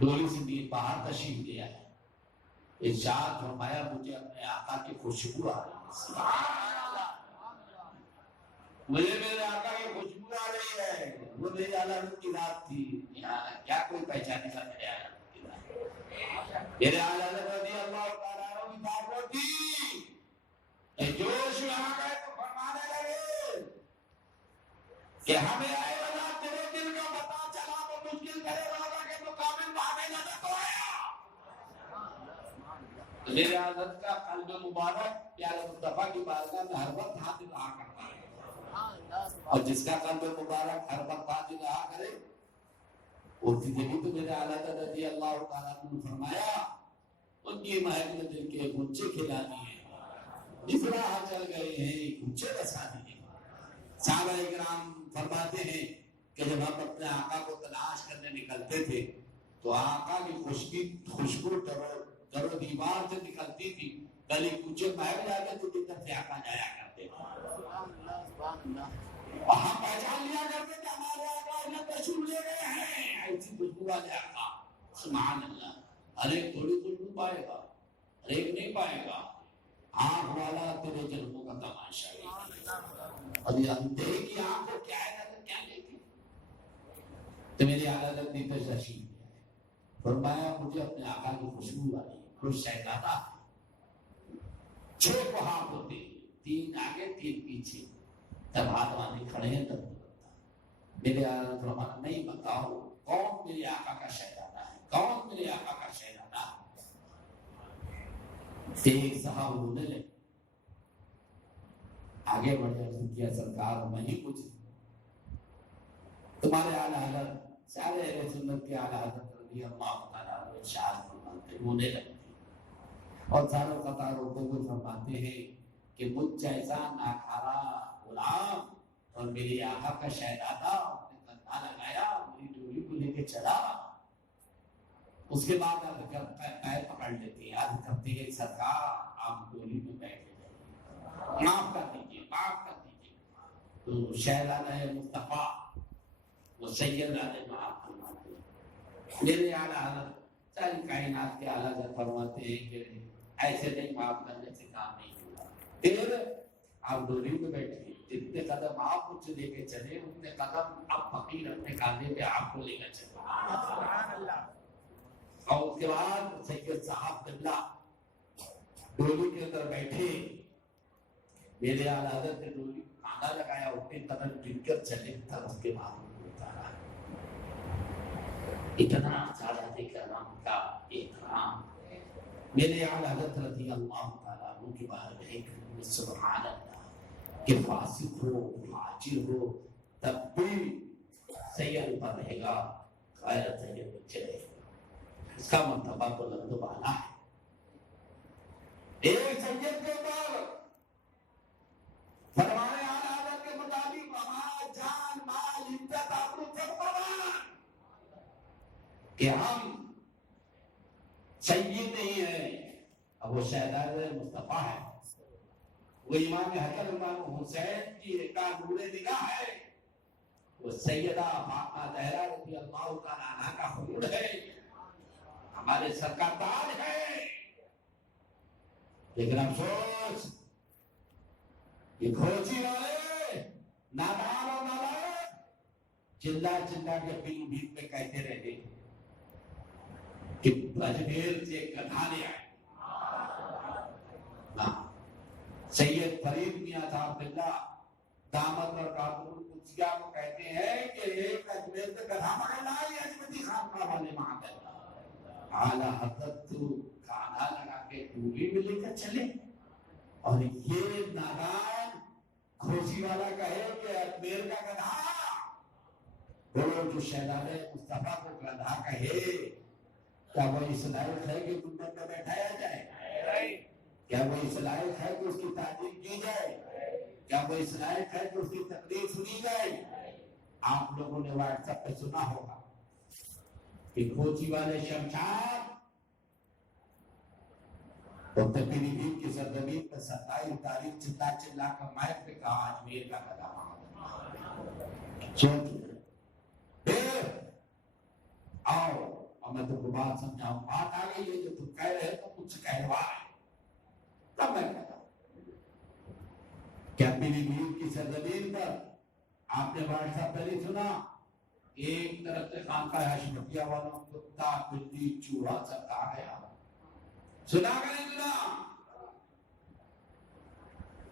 ڈولی سے بھی باہر تشریف لے آئے. ارشاد فرمایا مجھے اپنے آقا کی خوشبو آ رہی ہے. مجھے میرے آقا کی خوشبو آ رہی ہے. وہ میرے اعلیٰ کی رات تھی. کیا کوئی پہچانے کا میرے اعلیٰ کی رات؟ میرے اعلیٰ رضی اللہ تعالیٰ عنہ کی بات ہوتی جوش میں آ گئے تو فرمانے لگے کہ ہمیں آئے والا تیرے دل کا پتا چلا تو مشکل کرے والا کے مقابل بھاگے نہ تو آیا. میرے حضرت کا قلب مبارک پیارے مصطفیٰ کی بارگاہ میں ہر وقت حاضر رہا کرتا ہے. اور جس کا قلب مبارک ہر وقت حاضر رہا کرے اس کی بھی تو میرے اعلیٰ رضی اللہ تعالیٰ نے فرمایا ان کی محل میں دل کے گنچے کھلا دیے، جس راہ چل گئے ہیں گنچے بسا دیے. صحابہ کرام فرماتے ہیں کہ جب ہم اپنے آقا کو تلاش کرنے نکلتے تھے تو آقا کی خوشبو در و دیوار سے نکلتی تھی. گلی کوچے محل جاتے تو جدھر سے آقا جایا کرتے تھے. ہم پہچان لیا کرتے تھے ہمارے آقا انہیں تشریف لے گئے ہیں. ایسی خوشبو والے آقا سبحان اللہ. ہر ایک تھوڑی خوشبو پائے گا، ہر ایک نہیں پائے گا. آنکھ والا تیرے جلووں کا تماشا ہے. اور یہ اندھے کی آنکھ کو کیا ہے نظر کیا لیتی. تو میری عادت نے تشریف لیا ہے. فرمایا مجھے اپنے آقا کی خوشبو والی خوش شہزادہ 6 وہاں ہوتے، 3 آگے 3 پیچھے. جب ہاتھ وانے کھڑے ہیں تب میرے آقا فرمایا نہیں بتاؤ کون میرے آقا کا شہزادہ ہے، کون میرے آقا کا شہزادہ ہے. ایک صاحب رونے لگے، آگے بڑھے عرض کیا سرکار میں ہی کچھ تمہارے اعلیٰ حضرت سارے اہل سنت کے اعلیٰ حضرت رضی اللہ تعالیٰ عنہ ارشاد فرماتے رونے لگتے اور ساروں قطار ہوتے ہوئے فرماتے ہیں کہ مجھ جیسا ناکارا غلام اور میری آقا کا شہزادہ اپنے کندھا لگایا، میری ڈولی کو لے کے چلا. اس کے بعد پیر پکڑ لیتے ہیں، عرض کرتے ہیں سرکار آپ ڈولی میں بیٹھ جائیے، معاف کر دیجیے، معاف کر دیجیے. تو شہزادہ مصطفیٰ وہ سید علیہ معاف فرماتے ہیں. میرے اعلیٰ حضرت ساری کائنات کے اعلیٰ حضرت فرماتے ہیں کہ ایسے نہیں معاف کرنے سے کام نہیں ہوگا. پھر آپ ڈولی میں بیٹھیے. جتنے قدم آپ مجھ سے لے کے چلے اتنے قدم اب فقیر اپنے کاندھے پہ آپ کو لے کر چلے. سبحان اللہ. اور اس کے بعد سید صاحب قبلہ ڈولی کے اندر بیٹھے. میرے اعلیٰ حضرت نے ڈولی کاندھا لگایا, اتنے قدم گر کر چلے تب اس کے بعد اتارا. اتنا سعادت کرام کا احترام میرے اعلیٰ حضرت رضی اللہ تعالیٰ عنہ کے بارے میں. سبحان اللہ کہ فاسق ہو فاجر ہو تب بھی سید پر رہے گا, غیر سید پر چلے گا. اس کا مرتبہ تو لفظ بالا ہے. ایک سید کے اوپر فرمانے اعلیٰ حضرت کے مطابق ہمارا جان مال عزت آبرو سب قربان کہ ہم سید نہیں ہیں. اب وہ شہزاد مصطفیٰ ہے, وہ امام حسن امام حسین کی ایک نور نگاہ ہے, وہ سیدہ فاطمہ زہرا رضی اللہ تعالیٰ عنہا کا حور ہے, ہمارے سر کا تاج ہے. لیکن افسوس یہ کھوچی والے نادان اور نالائق چلا چلا کے بین بھیت میں کہتے رہتے کہ اجمیر سے گدھا لے آئے. سید فرید میاں صاحب بلّہ دامت اور کاتون قدسیہ کو کہتے ہیں کہ ایک اجمیر سے گدھا پکڑ لائی اجمتی خانقاہ والے معاذ اللہ. اعلیٰ حضرت تو کاندھا لگا کے ڈولی میں لے کر چلے, اور یہ نادان کھوسی والا کہے کہ اجمیر کا گدھا. بولو جو شہزادہ مصطفیٰ کو گدھا کہے کیا وہ اس لائق ہے کہ گنبد میں بیٹھایا جائے؟ کیا وہ اس لائق ہے کہ اس کی تعظیم کی جائے؟ کیا وہ اس لائق ہے کہ اس کی تقریر سنی جائے؟ آپ لوگوں نے واٹس ایپ پہ سنا ہوگا کہ کھوچی والے شمشاد اور پیلی بھیت کی سرزمین پر 27 تاریخ چلا چلا کر مائک پہ کہا اجمیر کا گدھا وہاں. پھر آؤ اور میں تم کو بات سمجھاؤں. بات آ گئی ہے جو تم کہہ رہے تو کچھ کہلوا ہے. تب میں کہتا ہوں کیا پیلی بھیت کی سرزمین پر آپ نے واٹس ایپ پہ نہیں سنا ایک طرف سے خانقاہ حشمتیہ والوں کتا بلی چوہا سب آ گیا؟ سنا کہ نہیں سنا؟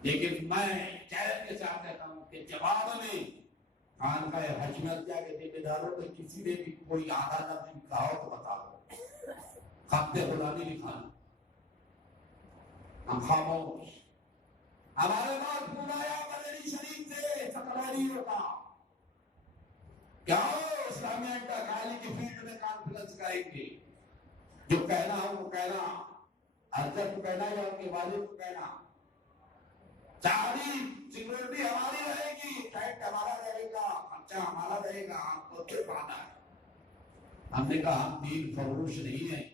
لیکن میں چیلنج کے ساتھ کہتا ہوں کہ جواب میں خانقاہ حشمتیہ کے ذمہ داروں میں کسی نے بھی کوئی آدھا لفظ لکھا ہو تو بتا دو. خط غلامی لکھا لو, ہم خاموش. ہمارے پاس پورا یا مدنی شریف سے ستواریوں کا کیا ہو اسلامیہ کا خالی کی فیلڈ میں کانفرنس کریں گے. جو کہنا ہے وہ کہنا, حضرت کو کہنا یا ان کے والد کو کہنا. ساری سیکورٹی ہماری رہے گی, ٹائٹ ہمارا رہے گا, خرچہ ہمارا رہے گا. آپ کو کیا پانا ہے؟ ہم نے کہا ہم دین فروش نہیں ہیں,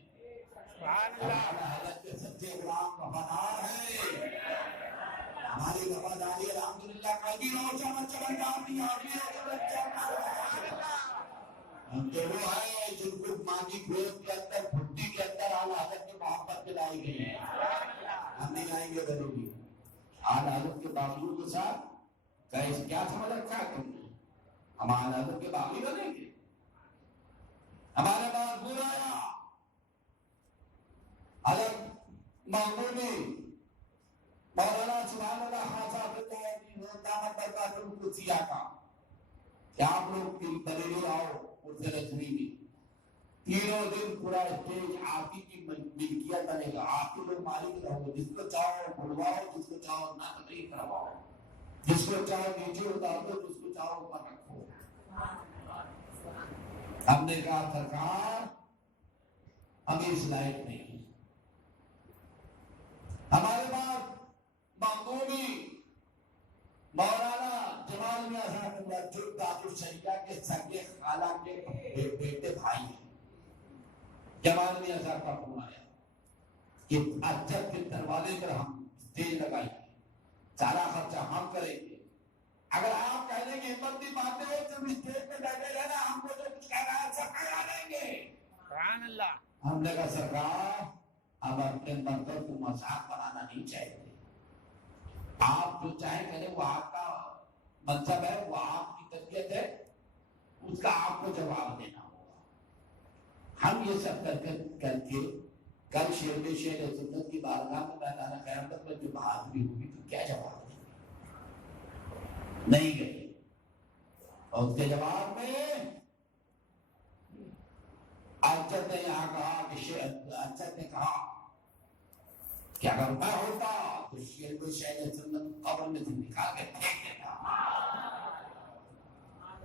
حضرت کے سچے غلام وفادار ہیں. ہماری وفاداری الحمدللہ کبھی روشن چمکدار نہیں آتی ہے. ہم جو وہ ہیں جن کو ماں کی گود کے اندر بھٹی کے اندر اعلیٰ حضرت کی محبت دلائی گئی ہے, ہم نہیں لائیں گے غریبی. اعلیٰ حضرت کے باغیوں کے ساتھ کیا سمجھ رکھا ہے تم نے؟ ہم اعلیٰ حضرت کے باغی بنیں گے؟ ہمارے پاس برایا حضرت مغلوبی مولانا سبحان اللہ خان صاحب دامت برکات القدسیہ کا کہ آپ لوگ بریلی آؤ اسے رجوی میں تینوں دن پورا اسٹیج آپ کی ملکیت بنے گا. آپ کے لوگ مالک رہو, جس کو چاہو بلواؤ, جس کو چاہو نہ تقریر کرواؤ, جس کو چاہو نیچے اتار دو, جس کو چاہو اوپر رکھو. ہم نے کہا سرکار ہم اس لائق نہیں. ہمارے پاس مخدومی مولانا جمال میاں صاحب جو دادر شریعہ کے سگے خالہ کے بیٹے بھائی ہیں, جمال میاں صاحب کا فون آیا کہ اجت کے دروازے پر ہم اسٹیج لگائیں گے, سارا خرچہ ہم کریں گے. اگر آپ کہنے کی ہمت نہیں پاتے ہو تو اسٹیج پہ بیٹھے رہنا, ہم کو جو کچھ کہنا ہے سب کرا دیں گے. سبحان اللہ. ہم نے کہا سرکار اب اپنے مرتبہ کو مذاق بنانا نہیں چاہیے. آپ جو چاہیں کریں وہ آپ کا مطلب ہے وہ آپ کی طبیعت ہے، اس کا آپ کو جواب دینا ہوگا. ہم یہ سب کر کے کل شیر میں شیر سنت کی بارگاہ میں میدان قیامت میں جو بہادری ہوگی تو کیا جواب دیں گے؟ نہیں گئے. اور اس کے جواب میں ارشد نے یہاں کہا کہ ارشد نے کہا کہ اگر میں ہوتا تو شیر کو شیر سنت قبر میں سے نکال کے پھینک دیتا.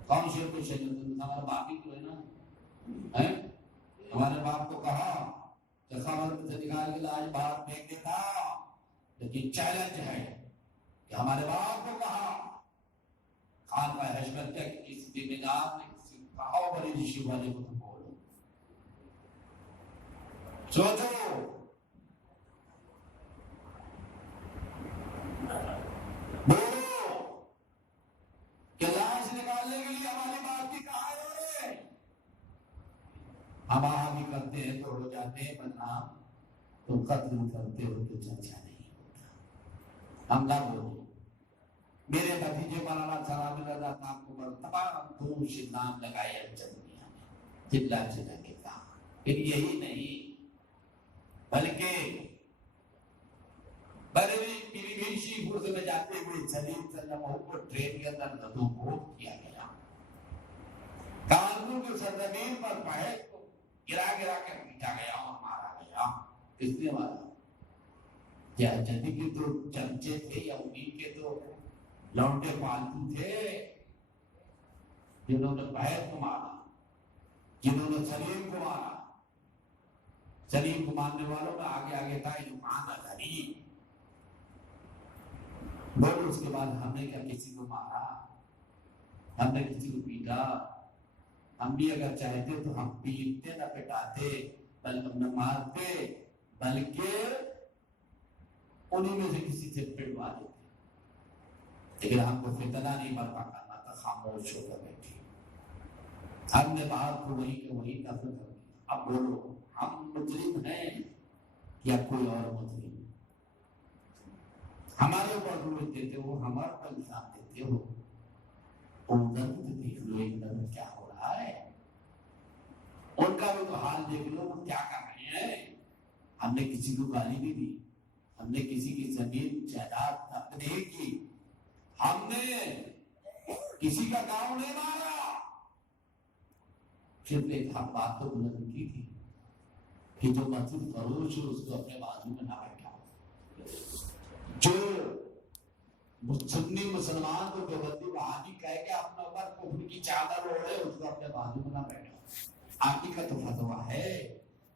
کون شیر کو شیر سنت؟ ہمارے باپ ہی تو ہے نا. ہمارے باپ کو کہا کہ قبر میں سے نکال کے لاش باہر پھینک دیتا، لیکن چیلنج ہے کہ ہمارے باپ کو کہا خان کا حشمت کیا کہ کسی بھی نگاہ نے کسی کہا بڑی رشی والے کو تو بولو. سوچو بولو کہ لاش نکالنے کے لیے ہماری بات کی کہا ہے. ہم آگے کرتے ہیں تو ہو جاتے ہیں بدنام، تو قتل کرتے ہو تو چرچا نہیں ہوتا. ہم نہ بولو. میرے بھتیجے مولانا سلام رضا صاحب کو مرتبہ دور سے نام لگائے دنیا میں چلا چلا کے کہا. پھر یہی نہیں بلکہ بریلی پیلی بھیشی گرز میں جاتے ہوئے سلیم سلم کو ٹرین کے اندر ندو کو کیا گیا. کانگو کی سرزمین پر بحث کو گرا گرا کر پیٹا گیا اور مارا گیا. کس نے مارا؟ کیا جدی کے تو چمچے تھے یا انہیں کے تو لونڈے پالتو تھے جنہوں نے بحث کو مارا، جنہوں نے سلیم کو مارا. سلیم کو مارنے والوں میں آگے آگے تھا یوحنا غریب. بولو اس کے بعد ہم نے کیا کسی کو مارا؟ ہم نے کسی کو پیٹا؟ ہم بھی اگر چاہتے تو ہم پیٹتے نہ پٹاتے بلکہ نہ مارتے، بلکہ انہیں میں سے کسی سے پٹوا دیتے. لیکن ہم کو فتنہ نہیں برپا کرنا تھا، خاموش ہو کر بیٹھے. ہم نے بات کو وہی کہ وہی دفن کر دیا. اب بولو ہم مجرم ہیں یا کوئی اور مجرم؟ ہمارے اوپر روز دیتے ہو، ہمارے پر الزام دیتے ہو. ادھر دیکھ لو ایک نظر کیا ہو رہا ہے. ان کا بھی تو حال دیکھ لو وہ کیا کر رہے ہیں. ہم نے کسی کو گالی بھی دی، ہم نے کسی کی زمین جائیداد نہیں کی، ہم نے کسی کا گاؤں نہیں مارا. صرف ایک ہم بات تو بلند کی تھی کہ جو مسجد فروش ہو اس کو اپنے بازو میں نہ بیٹھا. جو سنی مسلمان کو دیوبندی وہابی کہہ کے اپنے اوپر کفر کی چادر اوڑھے اس کو اپنے بازو میں نہ بیٹھا. آپ ہی کا تو فتویٰ ہے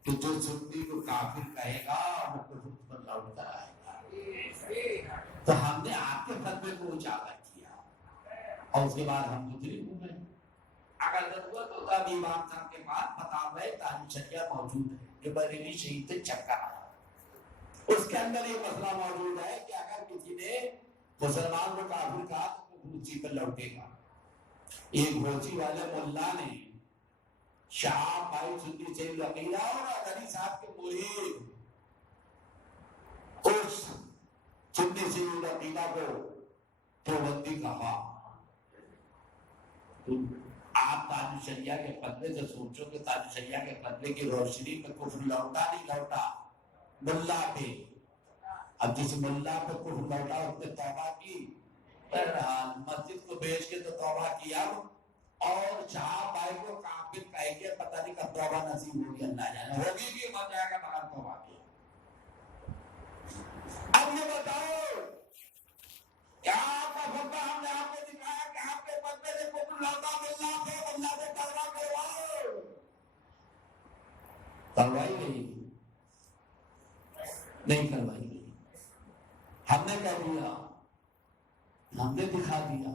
کہ جو سنی کو کافر کہے گا وہ کفر پر لوٹ کر آئے گا. تو ہم نے آپ کے فتوے کو اجاگر کیا اور اس کے بعد ہم مجرم ہو گئے. اگر ضرورت ہوتا بھی امام صاحب کے پاس فتاوی تاریخ شریعہ موجود ہے جو بریلی شہید سے چکا ہے، اس کے اندر یہ مسئلہ موجود ہے کہ اگر کسی نے مسلمان کو کافر کہا تو وہ اسی پر لوٹے گا. ایک گھوسی والے ملا نے شاہ بھائی سنی سے عقیدہ اور غنی صاحب کے مرید اس سنی سے عقیدہ کو دیوبندی کہا. آپ تاج شریعہ کے پردے سے سوچو کہ تاج شریعہ کے پردے کی روشنی میں کفر لوٹا نہیں لوٹا ملا پہ. اب جس ملا پہ کفر لوٹا اس نے توبہ کی، بہرحال مسجد کو بیچ کے تو توبہ کیا اور شاہ بھائی کو کافر کہہ کے پتہ نہیں کب توبہ نصیب ہوگی، اللہ جانے ہوگی بھی مر جائے گا بغیر توبہ کے. اب یہ بتاؤ کیا آپ کا فتویٰ ہم نے آپ کو دکھایا کہ آپ کے بندے نے کفر لوٹا ملا پہ اللہ سے توبہ کرواؤ؟ کروائی گئی نہیں کروائی گئی. ہم نے کہہ دیا، ہم نے دکھا دیا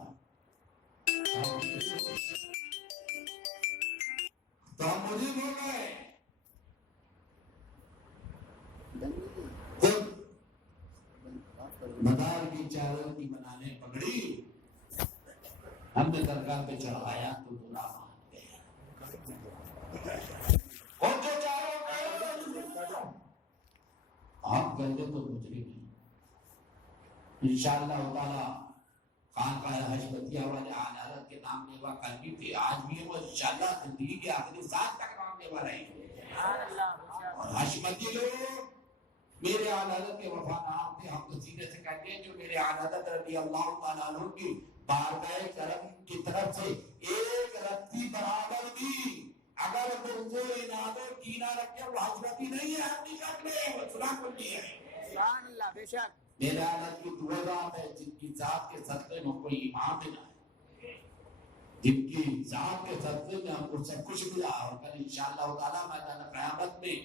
تو ہم مجرم ہو گئے. مدار کی چادر کی بنانے پکڑی، ہم نے درگاہ پہ چڑھایا تو گناہ مان گیا. اور جو چاروں آپ کہتے تو مجرم ہیں. انشاءاللہ تعالی خانقاہ حشمتیہ والے اعلی حضرت کے نام لیوا کل بھی تھے، آج بھی وہ انشاءاللہ زندگی کے آخری سال تک نام لیوا رہے ہیں۔ اور حشمتی لوگ میرے اعلی حضرت کے وفادار تھے، ہم تو سیدھے سے کہتے ہیں جو میرے اعلی حضرت رضی اللہ تعالیٰ عنہ کی بارگاہ کرم کی طرف سے ایک رتی برابر بھی اگر بغض و عناد و کینہ رکھے وہ حشمتی نہیں ہے، حقیقت میں وہ صلح کلی ہے۔ سبحان اللہ، بے شک میرے حالت کی دو ذات ہے جن کی ذات کے صدقے میں کوئی ایمان ملا ہے، جن کی ذات کے صدقے میں ہم کو سب کچھ ملا، اور کل انشاءاللہ تعالیٰ میدان قیامت میں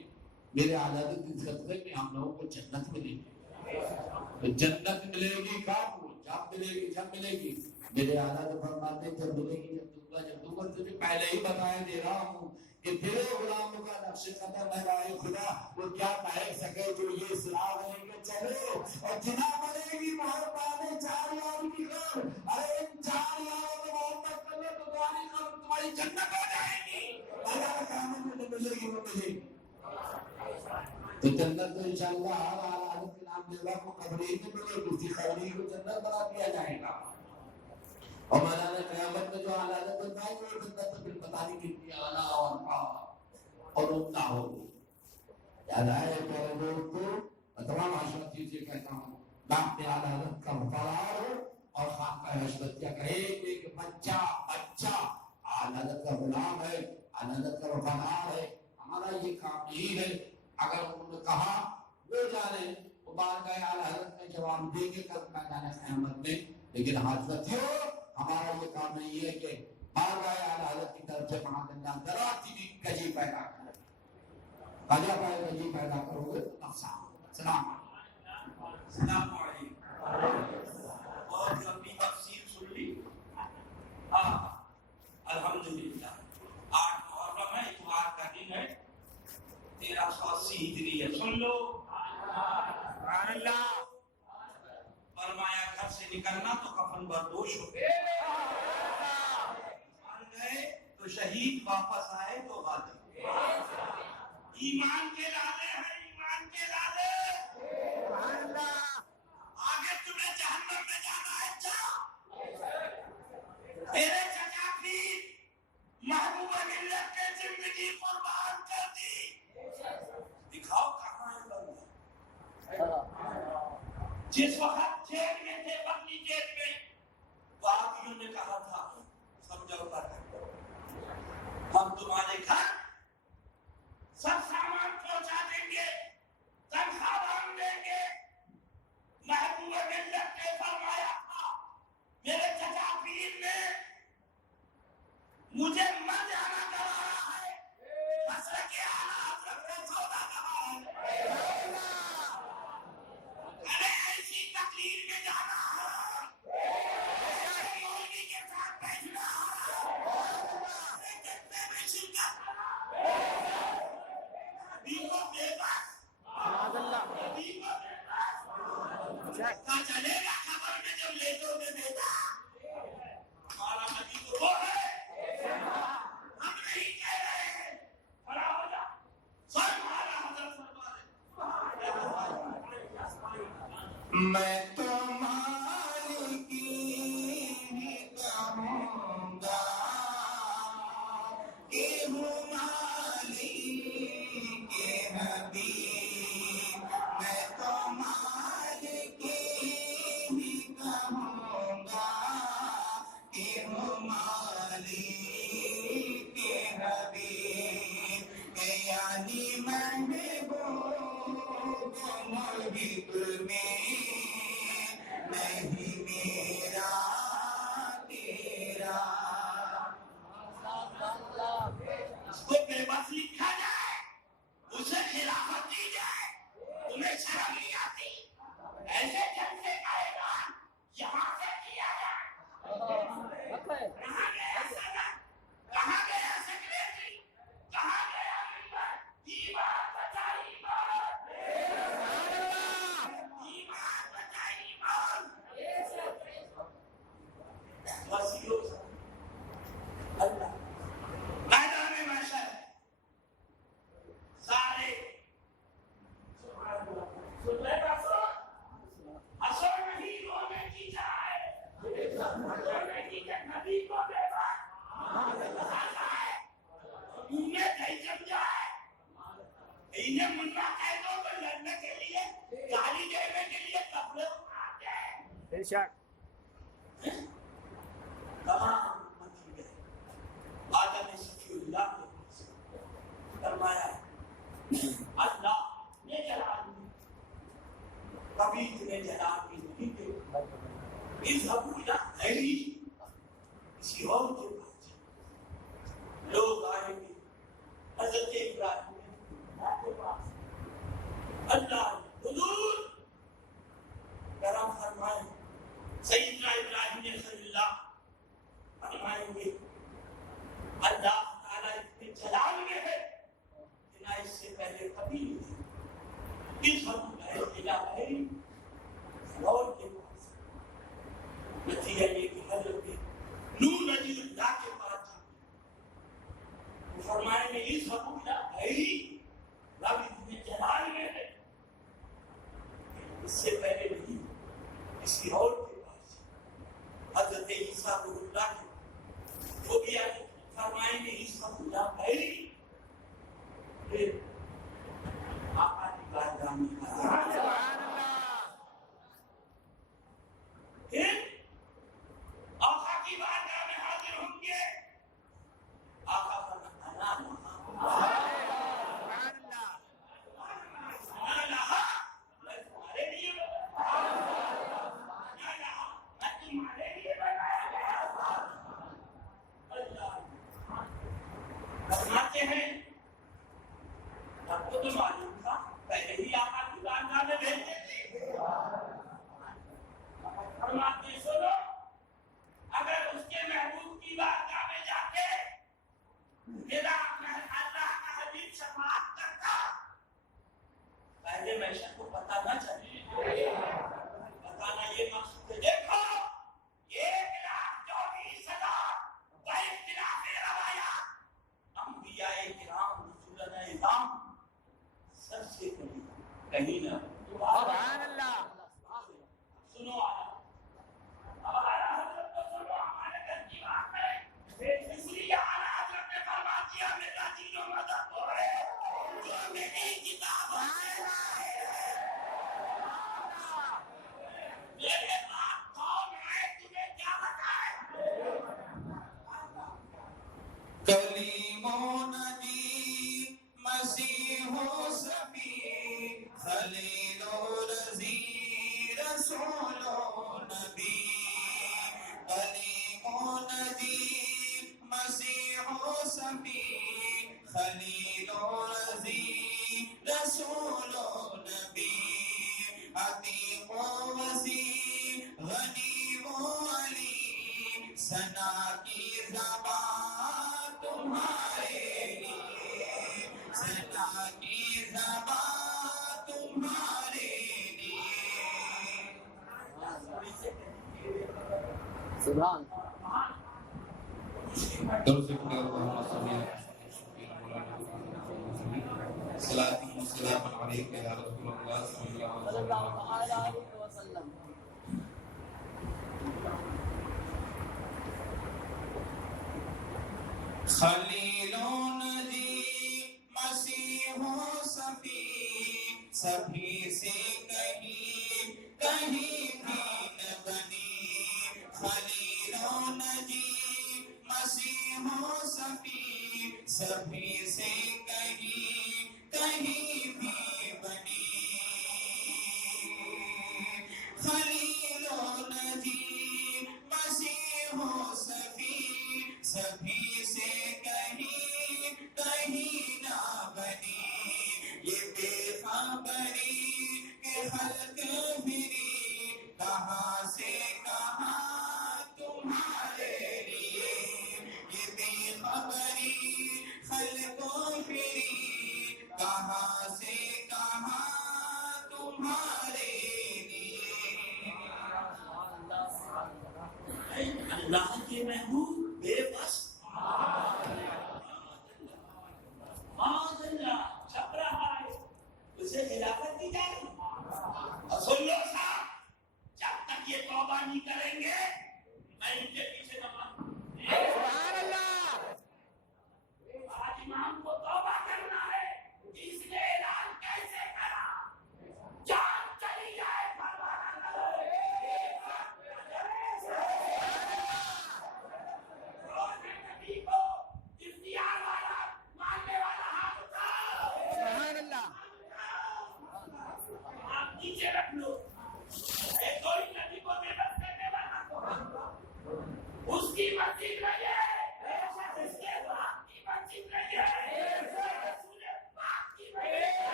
میرے حالت کی صدقے میں ہم لوگوں کو جنت ملے گی۔ جنت ملے گی کب؟ جب ملے گی، جب ملے گی میرے حالت فرماتے ہیں جب ملے گی، جب دوں گا تجھے پہلے ہی بتائے دے رہا ہوں کہ تیرے غلاموں کا نقش قدم ہے رائے خدا، وہ کیا کہہ سکے جو یہ صلاح لے کے چلو، اور جنا بنے گی مہر پانے 4 یار کی خبر، ارے ان 4 یاروں کو محبت کر لو تو تمہاری خبر تمہاری جنت ہو جائے گی، اللہ قیامت میں ملے گی وہ ملے گی۔ تو جنت تو انشاءاللہ ہر حالت کے نام لیوا کو قبری میں ملے گی، اسی قبری کو جنت بنا دیا جائے گا۔ اور میدان قیامت میں جو حالات بتائیں گے وہ جنت پھر پتہ نہیں کتنی اعلیٰ اور عمدہ ہوگی۔ یاد آئے پیارے دوستو، تمام حشمتی سے کہتا ہوں لاکھ اعلیٰ حضرت کا وفادار ہو، اور خانقاہ حشمتیہ کا ایک ایک بچہ اعلیٰ حضرت کا غلام ہے، اعلیٰ حضرت کا وفادار ہے۔ ہمارا یہ کام یہی ہے، اگر انہوں نے کہا وہ جانے وہ بارگاہ اعلیٰ حضرت میں جواب دیں گے کل میدان قیامت میں، لیکن حشمتیوں ہمارا یہ کام نہیں ہے کہ بارگاہ اعلیٰ حضرت کی طرف سے معاذاللہ ذرا سی بھی کجی پیدا کرے، کجی پیدا کرو گے تو نقصان ہوگا۔ السلام علیکم۔ السلام علیکم۔ اور لمبی تفسیر سن لی؟ الحمدللہ۔ 8 محرم ہے، اتوار کا دن ہے، 1380 ہجری ہے۔ سن لو، سبحان اللہ۔ فرمایا گھر سے نکلنا تو کفن بردوش ہو گئے، مان گئے تو شہید، واپس آئے تو غالب۔ ایمان کے لالے ہیں، ایمان کے لالے۔ سبحان اللہ۔ آگے تمہیں جہنم میں جانا ہے، جاؤ۔ میرے چچا پیر محبوب ملت کے زندگی قربان کر دی، دکھاؤ کہاں ہے بندہ۔ جس وقت جیل میں تھے، اپنی جیل میں، باغیوں نے کہا تھا سمجھوتا کرو، ہم تمہارے گھر سب سامان پہنچا دیں گے، تنخواہ بانٹ دیں گے۔ محبوب ملت نے فرمایا تھا، میرے چچا پیر نے مجھے مر جانا کرا رہا ہے، مسئلہ کے حالات رکھنے سودا کرا ہے، ارے ایسی تقریر میں جانا ہے، ایسے مولوی کے ساتھ بیٹھنا ہے، ایسے جتنے میں شرکت کرنا، ابھی کو بے بس، سبحان اللہ۔ ابھی کو بے بس، پتہ چلے گا خبر میں جب لیٹوں میں بیٹا، ہمارا نبی تو وہ ہے، ہم نہیں کہہ رہے ہیں، کھڑا ہو جا، سب ہمارا حضرت فرما رہے۔ میں تمہاری کی کہوں گا کہ ہوں مالک کے حبیب، میں تمہاری کی کہوں گا کہ ہوں مالک کے حبیب، یعنی محبوب محب میں انہیں منا کہہ دو تو لڑنے کے لیے گالی دینے کے لیے کپڑے اٹھاتے ہیں. بے شک. تمام مچی گئے. آدم صفی اللہ نے فرمایا اللہ نے جلال میں کبھی تمہیں جلال کی نہیں دے. اس ابو یا غیری کسی اور کے پاس لوگ آئیں گے. حضرت ابراہیم نے اللہ کے پاس اللہ حضور کرم فرمائیں. سیدنا ابراہیم نے صلی اللہ فرمائیں گے اللہ تعالیٰ اتنے جلال میں ہے کہ نہ اس سے پہلے کبھی نہیں. اس وقت اور کے پاس نتیجہ یہ کہ حضرت نوح نبی اللہ کے پاس وہ فرمائیں گے اس وقت رب اتنے جلال میں ہے اس سے پہلے نہیں کسی اور کے پاس. حضرت عیسیٰ کو اللہ کے وہ بھی فرمائیں گے اس وقت پھر آقا کی بارگاہ میں پھر آقا کی بارگاہ میں حاضر ہوں گے. آقا فرمانا میں تمہارے لیے فرماتے ہیں تب تو معلوم تھا پہلے ہی آقا کی بارگاہ میں بھیجتے تھے. فرماتے سنو اگر اس کے محبوب کی بارگاہ میں جا کے میرا اللہ کا حبیب شفاعت کرتا پہلے محشر کو پتہ نہ چلے. بتانا یہ مقصود ہے. دیکھو 1,24,000 باختلاف روایات انبیاء کرام رسولنا اعظام سب سے قریب کہیں نہ سبحان اللہ. سنو اب اعلیٰ حضرت کو سنو. ہمارے گھر کی بات ہے اس لیے اعلیٰ حضرت نے فرما دیا میرا دین و مدد ہو رہے جو میری کتاب میرے باپ کون ہے تمہیں کیا بتائے. کلیم و نبی مسیح و صفی خلیل و رضی رسول و نبی. کلیم و نبی مسیح و صفی خلیل و رضی رسول و نبی. عتیق و وسیع غنی و علی ثنا کی زبان تمہارے لیے. ثنا کی زبان تمہارے لیے. سبحان. صلاة والسلام عليك يا رسول الله صلى الله عليه وسلم. خلیل و نجی مسیح و صفی صفی سے کہیں بھی نہ بنی. خلیل و نجی مسیح و صفی صفی سے کہیں بھی بنی. خلیل و نجی مسیح و صفی صفی سے کہیں نہ بنی. یہ بے خبری کہ خلق پھری کہاں سے کہاں تمہارے لیے. یہ بے خبری خلق پھری کہاں سے کہاں تمہارے لیے. اللہ کے محبوب بے بس چھپ رہا ہے اسے خلافت دی جائے. اور سن لو صاحب جب تک یہ توبہ نہیں کریں گے میں ان کے پیچھے نماز. سبحان اللہ. آج امام کو توبہ کرنا ہے اس لیے اعلان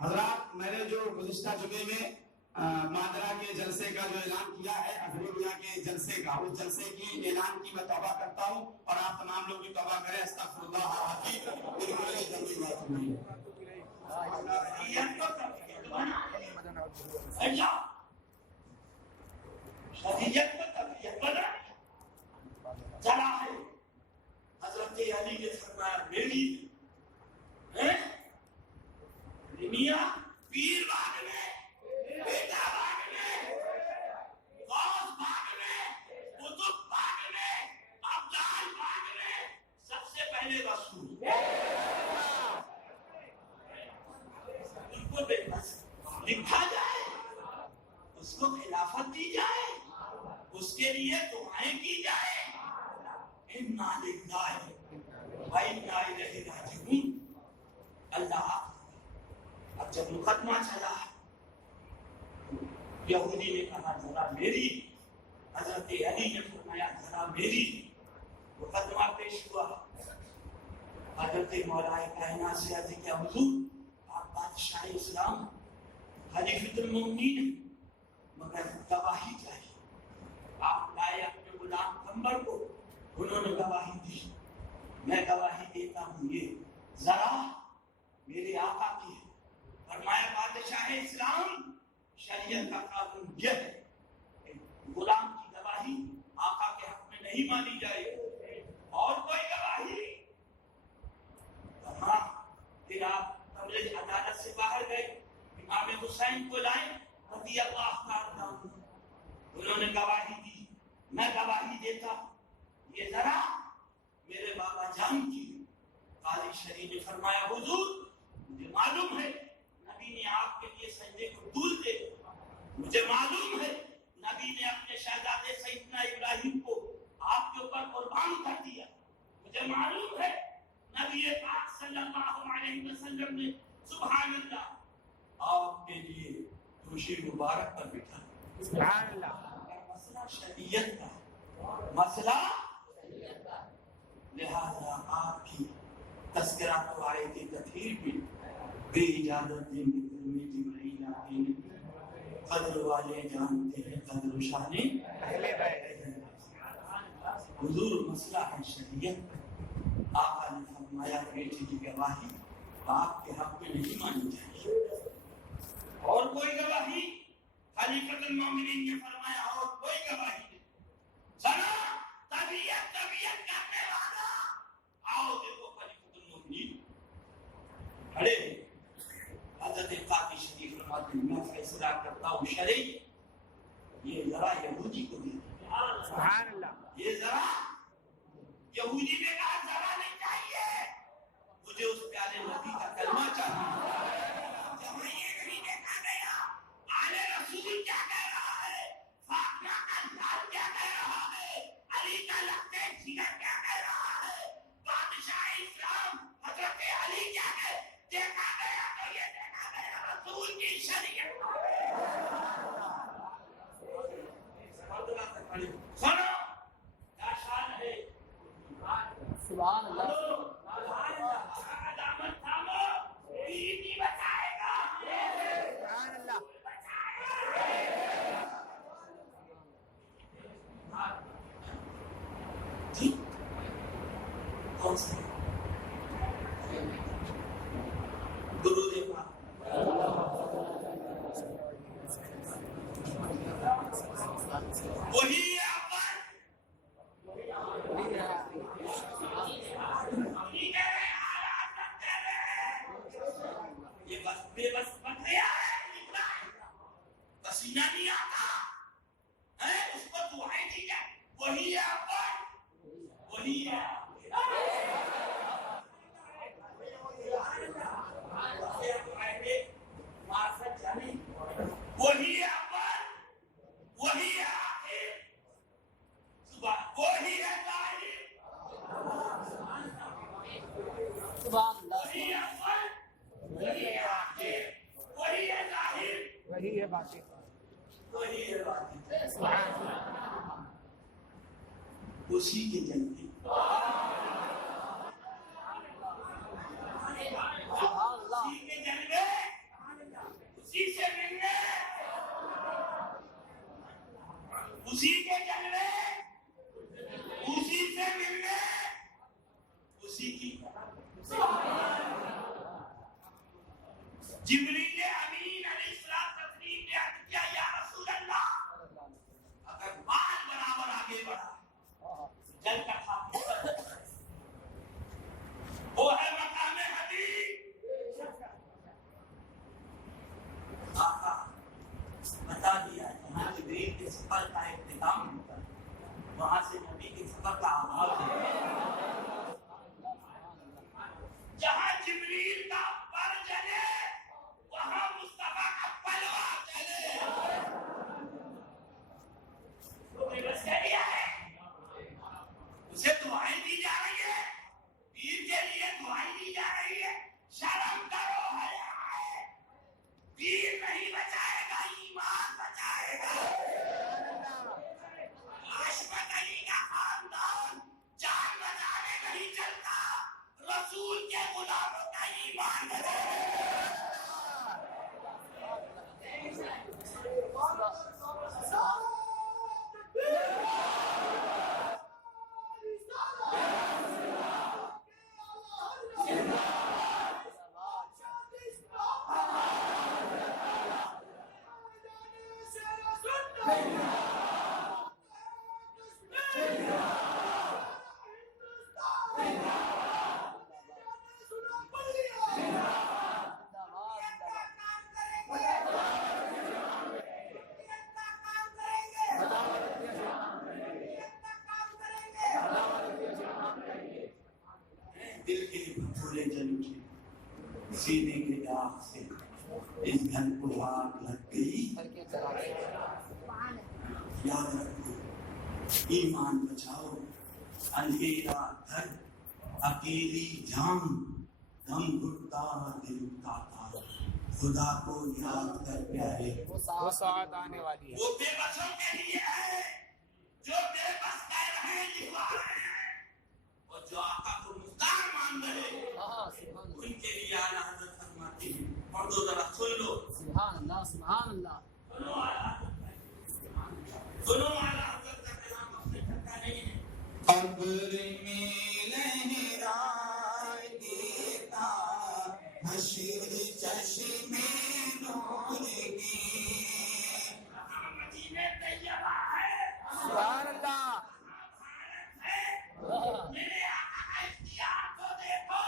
حضرات میں نے جو گزشتہ جمعے میں مادرا کے جلسے کا جو اعلان کیا ہے افریقیا کے جلسے کا، اس جلسے کی اعلان کی میں توبہ کرتا ہوں اور آپ تمام لوگ بھی توبہ کریں۔ استغفر اللہ چلا ہے حضرت علی نے فرمایا میری میاں پیر باغ میں، بیٹا باغ میں، غوث باغ میں، قطب باغ میں، ابدال باغ میں، سب سے پہلے رسول ان کو بے بس لکھا جائے، اس کو خلافت دی جائے، اس کے لیے دعائیں کی جائے۔ انا للہ و انا الیہ راجعون۔ اللہ اب جب مقدمہ چلا، یہودی نے کہا ذرا میری، حضرت علی نے فرمایا ذرا میری، مقدمہ پیش ہوا۔ حضرت مولا کائنات سے عرض کیا حضور آپ بادشاہ اسلام خلیفۃ المؤمنین ہیں، مگر گواہی چاہیے۔ آپ لائے اپنے غلام قمر کو، انہوں نے گواہی دی، میں گواہی دیتا ہوں یہ ذرا میرے آقا کی ہے۔ فرمایا بادشاہ اسلام شریعت کا قانون یہ ہے کہ غلام کی گواہی آقا کے حق میں نہیں مانی جائے، اور کوئی گواہی۔ ہاں پھر آپ تبریز عدالت سے باہر گئے، امام حسین کو لائے رضی اللہ تعالیٰ عنہ، انہوں نے گواہی دی، میں گواہی دیتا ہوں یہ ذرا میرے بابا جان کی۔ قاضی شریف نے فرمایا حضور مجھے معلوم ہے نبی نے آپ کے لیے سجدے کو طول دے، مجھے معلوم ہے نبی نے اپنے شہزادے سیدنا ابراہیم کو آپ کے اوپر قربان کر دیا، مجھے معلوم ہے نبی پاک صلی اللہ علیہ وسلم نے سبحان اللہ آپ کے لیے خوشی مبارک پر بٹھا۔ سبحان اللہ۔ مسئلہ شریعت کا، مسئلہ لہذا آپ کی تذکرہ تو آیت تطہیر میں بے اجازت دیں گے جبرائیل آتے ہیں، قدر والے جانتے ہیں قدر و شان حضور۔ مسئلہ ہے شریعت، آقا نے فرمایا بیٹے کی گواہی باپ کے حق میں نہیں مانی چاہیے، اور کوئی گواہی خلیفۃ المومنین نے فرمایا اور کوئی گواہی نہیں۔ سنا طبیعت کرنے والا، آؤ دیکھو خلیفۃ المومنین کھڑے۔ حضرت قاضی شریف فرماتے ہیں میں فیصلہ کرتا ہوں شرعی، یہ ذرا یہودی کو دے، سبحان اللہ۔ یہ ذرا یہودی نے کہا ذرا نہیں چاہیے، مجھے اس پیارے نبی کا کلمہ چاہیے۔ جب یہ نہیں دیکھا گیا آل رسول کیا کہہ رہا ہے، فاطمہ کا لال کیا کہہ رہا ہے، علی کا لگتے جگر کیا کہہ رہا ہے، بادشاہ اسلام حضرت علی کیا کہہ، دیکھا گیا تو یہ دیکھا گیا رسول کی شریعت۔ سنو کیا شان ہے، سبحان اللہ۔ علامت تھامو، دین نہیں بچائے گا، سبحان اللہ۔ کون سا درود پاک وہی اول، یہ بس بے بس بن گیا ہے، پسینہ نہیں آتا ہے، اس کو دعائیں دی جائے، وہی اول وہی ہے۔ وہی اول وہی آخر، صبح وہی ہے ظاہر، سبحان اللہ۔ وہی اول وہی آخر، وہی ہے ظاہر، وہی ہے باقی۔ وہی ہے بات، سبحان اللہ اسی کے جلوے، سبحان اللہ اسی کے جلوے، اسی سے ملنے، اسی کے جلوے، اسی سے ملنے، اسی کی جبریل امین علیہ السلام تسلیم نے عرض کیا یا رسول اللہ، اگر بال برابر آگے بڑھا جل کا تھا وہ ہے مقام حبیب۔ آقا بتا دیا جہاں جبریل کے سفر کا اختتام ہوتا ہے وہاں سے نبی کے سفر کا آغاز ہوتا ہے۔ جہاں جبریل کا پر جلے وہاں مصطفیٰ کا پلوا چلے۔ تو بس کیا ہے، اسے دعائیں دی جا رہی ہے، پیر کے لیے دعائیں دی جا رہی ہے، شرم کرو حیا ہے، پیر نہیں بچائے گا ایمان بچائے گا۔ عصمت علی کا خاندان جان بچانے نہیں چلتا، رسول کے غلاموں کا ایمان بچائے گا۔ دل کے بھولے جل اٹھے، سینے کے داغ سے اس گھر کو آگ لگ گئی۔ یاد رکھو ایمان بچاؤ، اندھیرا گھر اکیلی جان، دم گھٹتا دل اٹھاتا، خدا کو یاد کر پیارے وہ ساعت آنے والی ہے۔ وہ بے بسوں کے لیے ہے جو بے بس کہہ رہے ہیں لکھوا رہے ہیں، اور جو آقا کو مختار مان رہے ہیں ان کے لیے اعلیٰ حضرت فرماتے ہیں، پڑھو ذرا سن لو، سبحان اللہ سبحان اللہ سنو اعلیٰ حضرت کا کلام اپنے ٹھکا نہیں ہے۔ قبر میں لہرائے دیتا حشر چشم نور کی، مدینہ طیبہ ہے، سبحان اللہ میرے آقا کا اختیار تو دیکھو،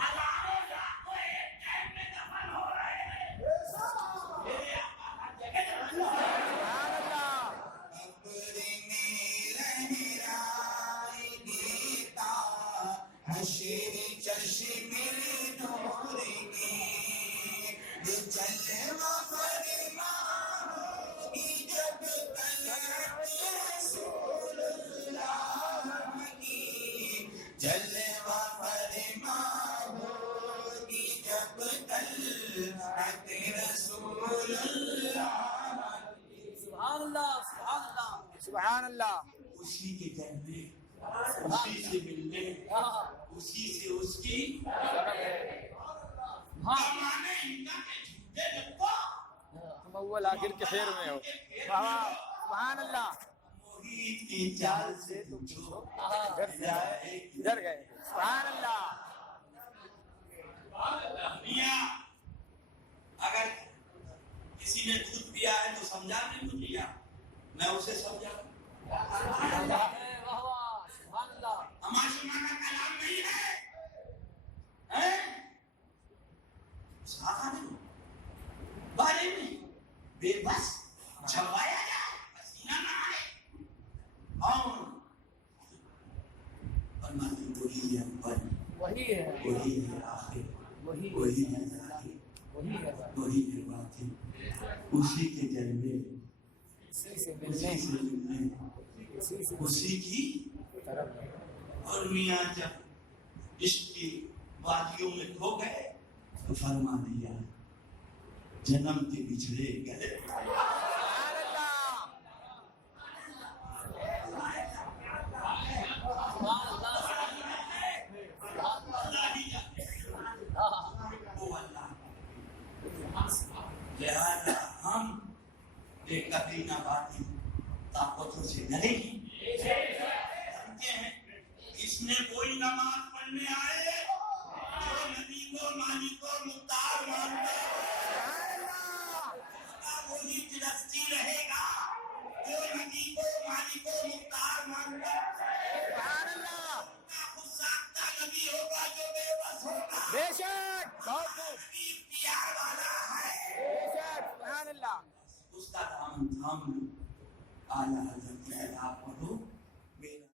ہزاروں لاکھوں ایک ٹائم میں دفن ہو رہے ہیں، میرے آقا کا جگہ سبحان اللہ قبر میں لہرائے دیتا حشر چشم نور کی، جلوہ فرما ہوگی جب طلعت رسول اللہ کی، جلوہ فرما ہوگی جب طلعت رسول اللہ کی۔ سبحان اللہ سبحان اللہ سبحان اللہ اسی کے جلوے، اسی سے ملنے، اسی سے اس کی کمانے ان کا کہ جھوٹے لگو تم اول آخر کے خیر میں ہو۔ سبحان اللہ محیط کی چال سے جو ادھر سے آئے ادھر گئے۔ سبحان اللہ میاں اگر کسی نے دودھ پیا ہے تو سمجھانے کو دیا، میں اسے سمجھا، سبحان اللہ ہماشمہ کا کلام نہیں ہے، ہیں؟ صحابہ نے بارے میں بے بس چھوایا جائے، پسینہ نہ آئے، اور فرماتے وہی ہے اول، وہی ہے وہی ہے آخر، وہی وہی ہے ظاہر، وہی ہے وہی ہے باطن، اسی کے جلوے، اسی سے اسی ملنے سے ملنے، اسی سے اسی کی طرف اور میاں جب عشق کی وادیوں میں کھو گئے تو فرما دیا جنم کے بچھڑے گئے، کہ کبھی نہ باتی طاقتوں سے ڈرے گی. سمجھے ہیں؟ اس میں کوئی نماز پڑھنے آئے جو نبی کو مالک کو مختار مانتا ہے اس کا وہی فلسطی رہے گا جو نبی کو مالک کو مختار مانتا ہے. خود ساختہ نبی ہوگا جو بے بس ہوگا. بے شک بہت خوب نبی پیار والا ہے. بے شک سبحان اللہ اس کا دامن تھام لو. اعلیٰ حضرت کی خطاب پڑھو